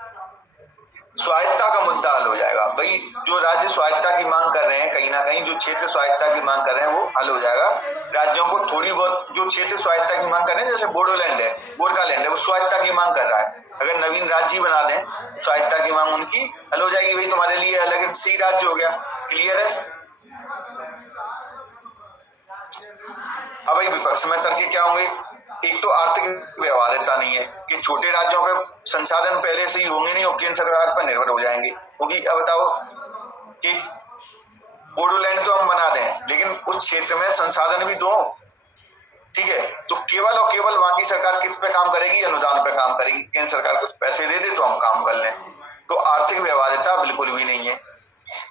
स्वायत्ता का मुद्दा हल हो जाएगा भाई। जो राज्य स्वायत्ता की मांग कर रहे हैं, कहीं ना कहीं जो क्षेत्र स्वायत्ता की मांग कर रहे हैं वो हल हो जाएगा। राज्यों को थोड़ी बहुत जो क्षेत्र स्वायत्ता की मांग कर रहे हैं, जैसे बोडोलैंड है, गोरखालैंड है, वो स्वायत्ता की मांग कर रहा है। अगर नवीन राज्य बना दें, स्वायत्ता की मांग उनकी हल हो जाएगी। भाई तुम्हारे लिए अलग सी राज्य हो गया, क्लियर है। अब भाई विपक्ष में तर्क क्या होंगे? एक तो आर्थिक व्यवहार्यता नहीं है कि छोटे राज्यों पे संसाधन पहले से ही होंगे नहीं और केंद्र सरकार पर निर्भर हो जाएंगे। क्योंकि अब बताओ कि बोडोलैंड तो हम बना दें, लेकिन उस क्षेत्र में संसाधन भी दो, ठीक है। तो केवल और केवल वहां की सरकार किस पे काम करेगी? अनुदान पे काम करेगी। केंद्र सरकार कुछ पैसे दे दे तो हम काम कर लें। तो आर्थिक व्यवहार्यता बिल्कुल भी नहीं है।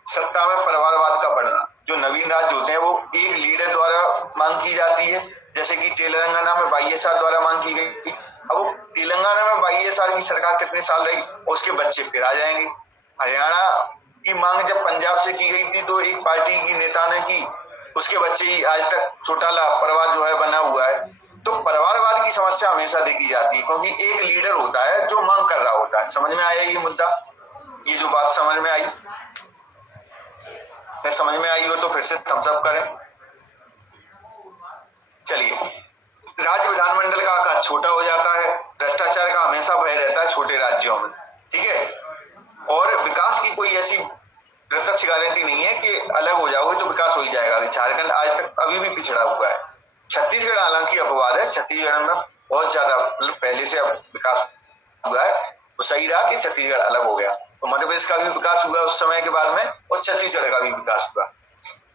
सत्ता में परिवारवाद का बढ़ना, जो नवीन राज्य होते हैं वो एक लीडर द्वारा मांग की जाती है, जैसे कि तेलंगाना में वाईएसआर द्वारा मांग की गई। अब वो तेलंगाना में वाईएसआर की सरकार कितने साल रही, उसके बच्चे फिर आ जाएंगे। हरियाणा की मांग जब पंजाब से की गई थी तो एक पार्टी की नेता ने की, उसके बच्चे ही आज तक चौटाला परिवार जो है बना हुआ है। तो परिवारवाद की समस्या हमेशा देखी जाती है क्योंकि एक लीडर होता है जो मांग कर रहा होता है। समझ में आया ये मुद्दा? ये जो बात समझ में आई, मैं समझ में आई हो तो फिर से थम्स अप करें। चलिए, राज्य विधानमंडल का आकार छोटा हो जाता है, भ्रष्टाचार का हमेशा भय रहता है छोटे राज्यों में, ठीक है। और विकास की कोई ऐसी प्रत्यक्ष गारंटी नहीं है कि अलग हो जाओगे तो विकास हो ही जाएगा। झारखंड आज तक अभी भी पिछड़ा हुआ है। छत्तीसगढ़ हालांकि अपवाद है, छत्तीसगढ़ में बहुत ज्यादा पहले से अब विकास हुआ है। तो सही रहा कि छत्तीसगढ़ अलग हो गया, तो मध्य प्रदेश का भी विकास हुआ उस समय के बाद में और छत्तीसगढ़ का भी विकास हुआ।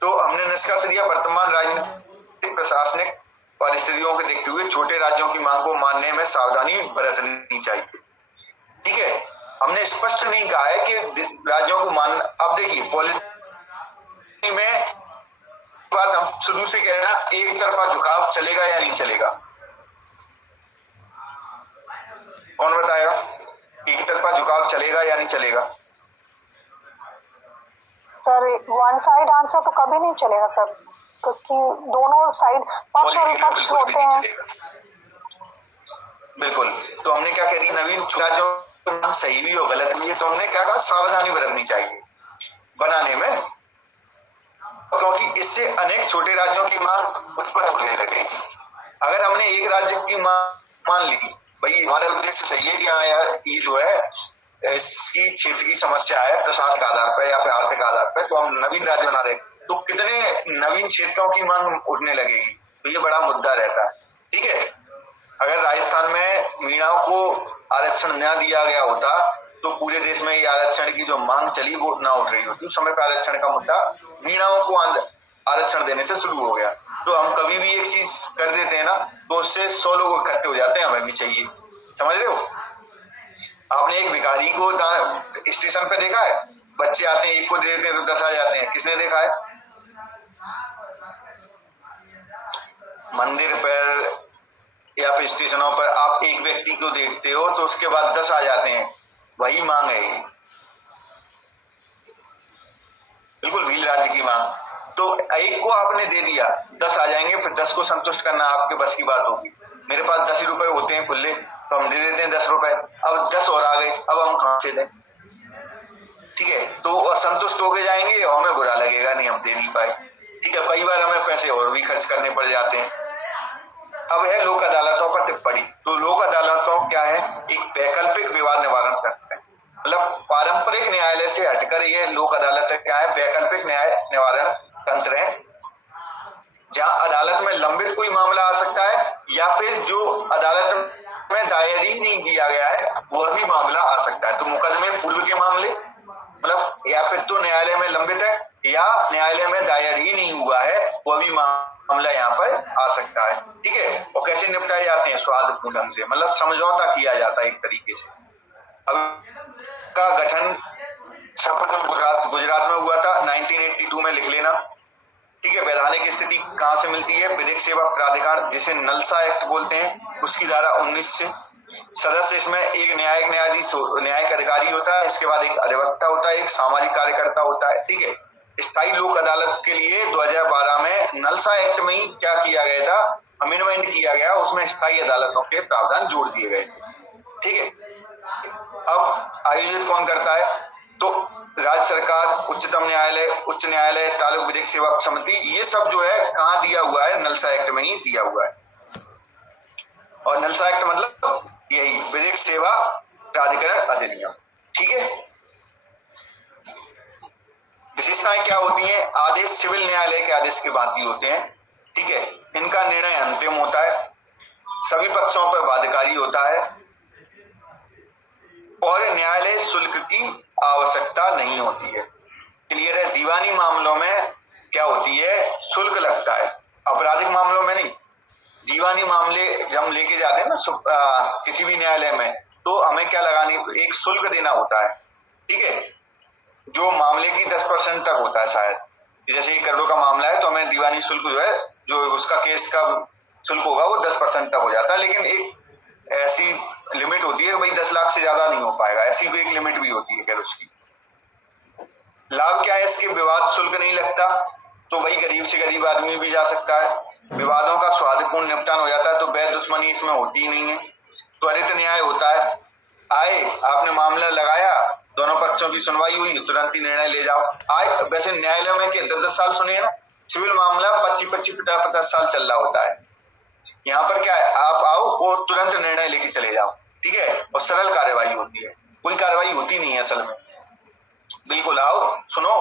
तो हमने निष्कर्ष दिया, वर्तमान राजनीतिक प्रशासनिक परिस्थितियों को देखते हुए छोटे राज्यों की मांग को मानने में सावधानी बरतनी चाहिए, ठीक है। हमने स्पष्ट नहीं कहा है कि राज्यों को मान। अब देखिए पॉलिटिक्स में बात हम शुरू से कह रहे हैं, एक तरफा झुकाव चलेगा या नहीं चलेगा? कौन बताएगा? एक तरफा झुकाव चलेगा या नहीं चलेगा? सर वन साइड आंसर तो कभी नहीं चलेगा सर, क्योंकि दोनों साइड पक्ष और विपक्ष होते हैं। बिल्कुल। तो हमने क्या कह दी, नवीन राज्यों सही भी हो गलत भी है, तो हमने क्या कहा, सावधानी बरतनी चाहिए बनाने में, क्योंकि इससे अनेक छोटे राज्यों की मांग उत्पन्न होने लगेगी। अगर हमने एक राज्य की मांग मान ली, भाई हमारा उद्देश्य सही है कि हाँ यार ये जो है इसकी क्षेत्र की समस्या है प्रशासनिक आधार पर या फिर आर्थिक आधार पर, तो हम नवीन राज्य बना रहे, तो कितने नवीन क्षेत्रों की मांग उठने लगेगी, तो ये बड़ा मुद्दा रहता है, ठीक है। अगर राजस्थान में मीणाओं को आरक्षण न दिया गया होता तो पूरे देश में ये आरक्षण की जो मांग चली वो ना उठ रही होती। उस समय पर आरक्षण का मुद्दा मीणाओं को आरक्षण देने से शुरू हो गया। तो हम कभी भी एक चीज कर देते हैं ना तो उससे 100 लोग इकट्ठे हो जाते हैं, हमें भी चाहिए। समझ रहे हो? आपने एक भिखारी को स्टेशन पे देखा है? बच्चे आते हैं, एक को दे देते हैं तो 10 आ जाते हैं। किसने देखा है? मंदिर पर या फिर स्टेशनों पर आप एक व्यक्ति को देखते हो तो उसके बाद 10 आ जाते हैं। वही मांग है, बिल्कुल भील राज्य की मांग। तो एक को आपने दे दिया, 10 आ जाएंगे, फिर 10 को संतुष्ट करना आपके बस की बात होगी। मेरे पास 10 ही रुपए होते हैं खुले, तो हम दे देते हैं 10 रुपए। अब 10 और आ गए, अब हम कहां से दें? ठीक है, तो असंतुष्ट होके जाएंगे और हमें बुरा लगेगा, नहीं हम दे नहीं पाए, ठीक है। कई बार हमें पैसे और भी खर्च करने पड़ जाते हैं। अब है लोक अदालतों पर टिप्पणी। तो लोक अदालतों क्या है? एक वैकल्पिक विवाद निवारण तंत्र है। मतलब पारंपरिक न्यायालय से हटकर ये लोक अदालत क्या है? वैकल्पिक न्याय निवारण तंत्र है, जहां अदालत में लंबित कोई मामला आ सकता है या फिर जो अदालत ही नहीं किया गया है वह भी मामला आ सकता है। तो मुकदमे पूर्व के मामले मतलब या फिर तो न्यायालय में लंबित है या न्यायालय में दायर ही नहीं हुआ है वह भी मामला यहाँ पर आ सकता है। ठीक है, और कैसे निपटाए जाते हैं स्वादपूर्ण ढंग से, मतलब समझौता किया जाता है एक तरीके से। अब का गठन सर्वप्रथम गुजरात में हुआ था 1982 में, लिख लेना। ठीक है, वैधानिक स्थिति कहाँ से मिलती है? विधिक सेवा प्राधिकार जिसे नलसा एक्ट बोलते हैं उसकी धारा 19 से। सदस्य इसमें एक न्यायिक न्यायाधीश न्यायिक अधिकारी होता है, इसके बाद एक अधिवक्ता होता है, एक सामाजिक कार्यकर्ता होता है। ठीक है, स्थायी लोक अदालत के लिए 2012 में नलसा एक्ट में ही क्या किया गया था, अमेंडमेंट किया गया, उसमें स्थायी अदालतों के प्रावधान जोड़ दिए गए। ठीक है, अब आयोजित कौन करता है? तो राज्य सरकार, उच्चतम न्यायालय, उच्च न्यायालय, तालुक विधिक सेवा समिति, ये सब जो है कहाँ दिया हुआ है? नलसा एक्ट में ही दिया हुआ है। और नलसा एक्ट मतलब यही विधिक सेवा प्राधिकरण अधिनियम। ठीक है, विशेषताएं क्या होती हैं? आदेश सिविल न्यायालय के आदेश के भांति होते हैं। ठीक है, इनका निर्णय अंतिम होता है, सभी पक्षों पर बाध्यकारी होता है और न्यायालय शुल्क की आवश्यकता नहीं होती है। क्लियर है? दीवानी मामलों में क्या होती है? शुल्क लगता है, आपराधिक मामलों में नहीं। दीवानी मामले जब हम लेके जाते हैं ना किसी भी न्यायालय में, तो हमें क्या लगानी, एक शुल्क देना होता है। ठीक है, जो मामले की 10% तक होता है शायद, जैसे 1 करोड़ का मामला है तो हमें दीवानी शुल्क जो है, जो उसका केस का शुल्क होगा वो 10% तक हो जाता है। लेकिन एक ऐसी लिमिट होती है भाई 10 लाख से ज्यादा नहीं हो पाएगा, ऐसी भी एक लिमिट भी होती है। खैर उसकी लाभ क्या है? इसके विवाद शुल्क नहीं लगता, तो भाई गरीब से गरीब आदमी भी जा सकता है। विवादों का स्वादपूर्ण निपटान हो जाता है, तो वैध दुश्मनी इसमें होती ही नहीं है। त्वरित न्याय होता है, आए आपने मामला लगाया, दोनों पक्षों की सुनवाई हुई, तुरंत ही निर्णय ले जाओ। आए वैसे न्यायालय में के 10-10 साल सुने ना, सिविल मामला 25-25, 50-50 साल चल रहा होता है। यहाँ पर क्या है, आप आओ और तुरंत निर्णय लेके चले जाओ। ठीक है, और सरल कार्यवाही होती है, कोई कार्यवाही होती नहीं है असल में। बिल्कुल आओ, सुनो,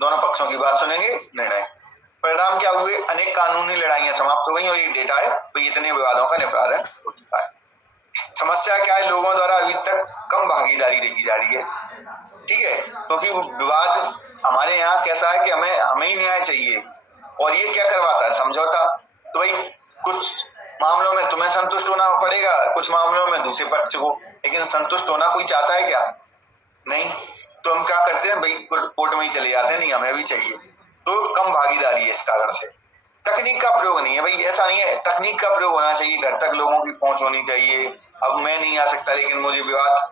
दोनों पक्षों की बात सुनेंगे, निर्णय। परिणाम क्या हुए? अनेक कानूनी लड़ाइयां समाप्त हो गई और ये डेटा है तो इतने विवादों का निपटान हो चुका है। समस्या क्या है? लोगों द्वारा अभी तक कम भागीदारी देखी जा रही है। ठीक है, क्योंकि विवाद हमारे यहाँ कैसा है कि हमें ही न्याय चाहिए, और ये क्या करवाता है? समझौता। तो भाई कुछ मामलों में तुम्हें संतुष्ट होना पड़ेगा, कुछ मामलों में दूसरे पक्ष को, लेकिन संतुष्ट होना कोई चाहता है क्या? नहीं। तो हम क्या करते हैं भाई, कोर्ट में ही चले जाते हैं, नहीं हमें भी चाहिए। तो कम भागीदारी है इस कारण से। तकनीक का प्रयोग नहीं है भाई, ऐसा नहीं है, तकनीक का प्रयोग होना चाहिए, घर तक लोगों की पहुंच होनी चाहिए। अब मैं नहीं आ सकता लेकिन मुझे विवाद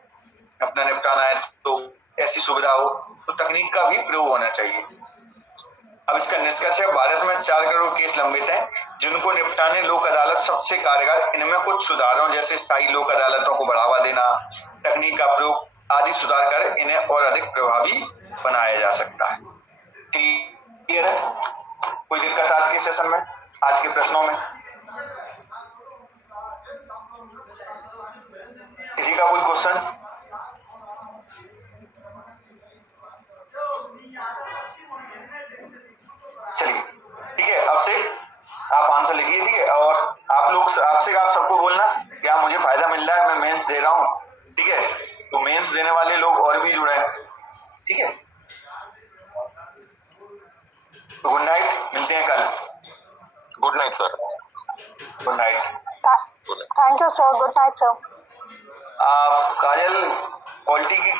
अपना निपटाना है तो ऐसी सुविधा हो, तो तकनीक का भी प्रयोग होना चाहिए। अब इसका निष्कर्ष है, भारत में 4 करोड़ केस लंबित हैं जिनको निपटाने लोक अदालत सबसे कारगर। इनमें कुछ सुधारों जैसे स्थायी लोक अदालतों को बढ़ावा देना, तकनीक का प्रयोग आदि सुधार कर इन्हें और अधिक प्रभावी बनाया जा सकता है। क्लियर है? कोई दिक्कत आज के सेशन में, आज के प्रश्नों में? किसी का कोई क्वेश्चन? चलिए ठीक है, अब से आप आंसर लिखिए। ठीक है, और आप लोग आपसे आप सबको बोलना क्या मुझे फायदा मिल रहा है, मैं मेंस दे रहा हूँ। ठीक है, तो मेंस देने वाले लोग और भी जुड़े हैं। ठीक है, तो गुड नाइट, मिलते हैं कल। Good night sir. Good night. Thank you sir, good night sir. Kajal, quality की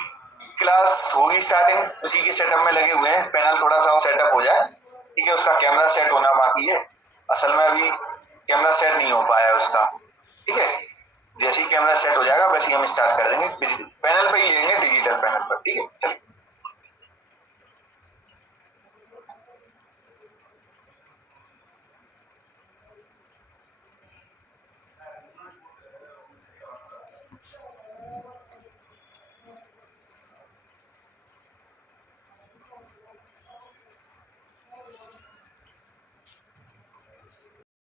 क्लास होगी स्टार्टिंग, उसी के सेटअप में लगे हुए हैं। पैनल थोड़ा सा सेटअप हो जाए। ठीक है, उसका कैमरा सेट होना बाकी है, असल में अभी कैमरा सेट नहीं हो पाया है उसका। ठीक है, जैसे ही कैमरा सेट हो जाएगा वैसे ही हम स्टार्ट कर देंगे। पैनल पे ही लेंगे, डिजिटल पैनल पर। ठीक है, चलिए।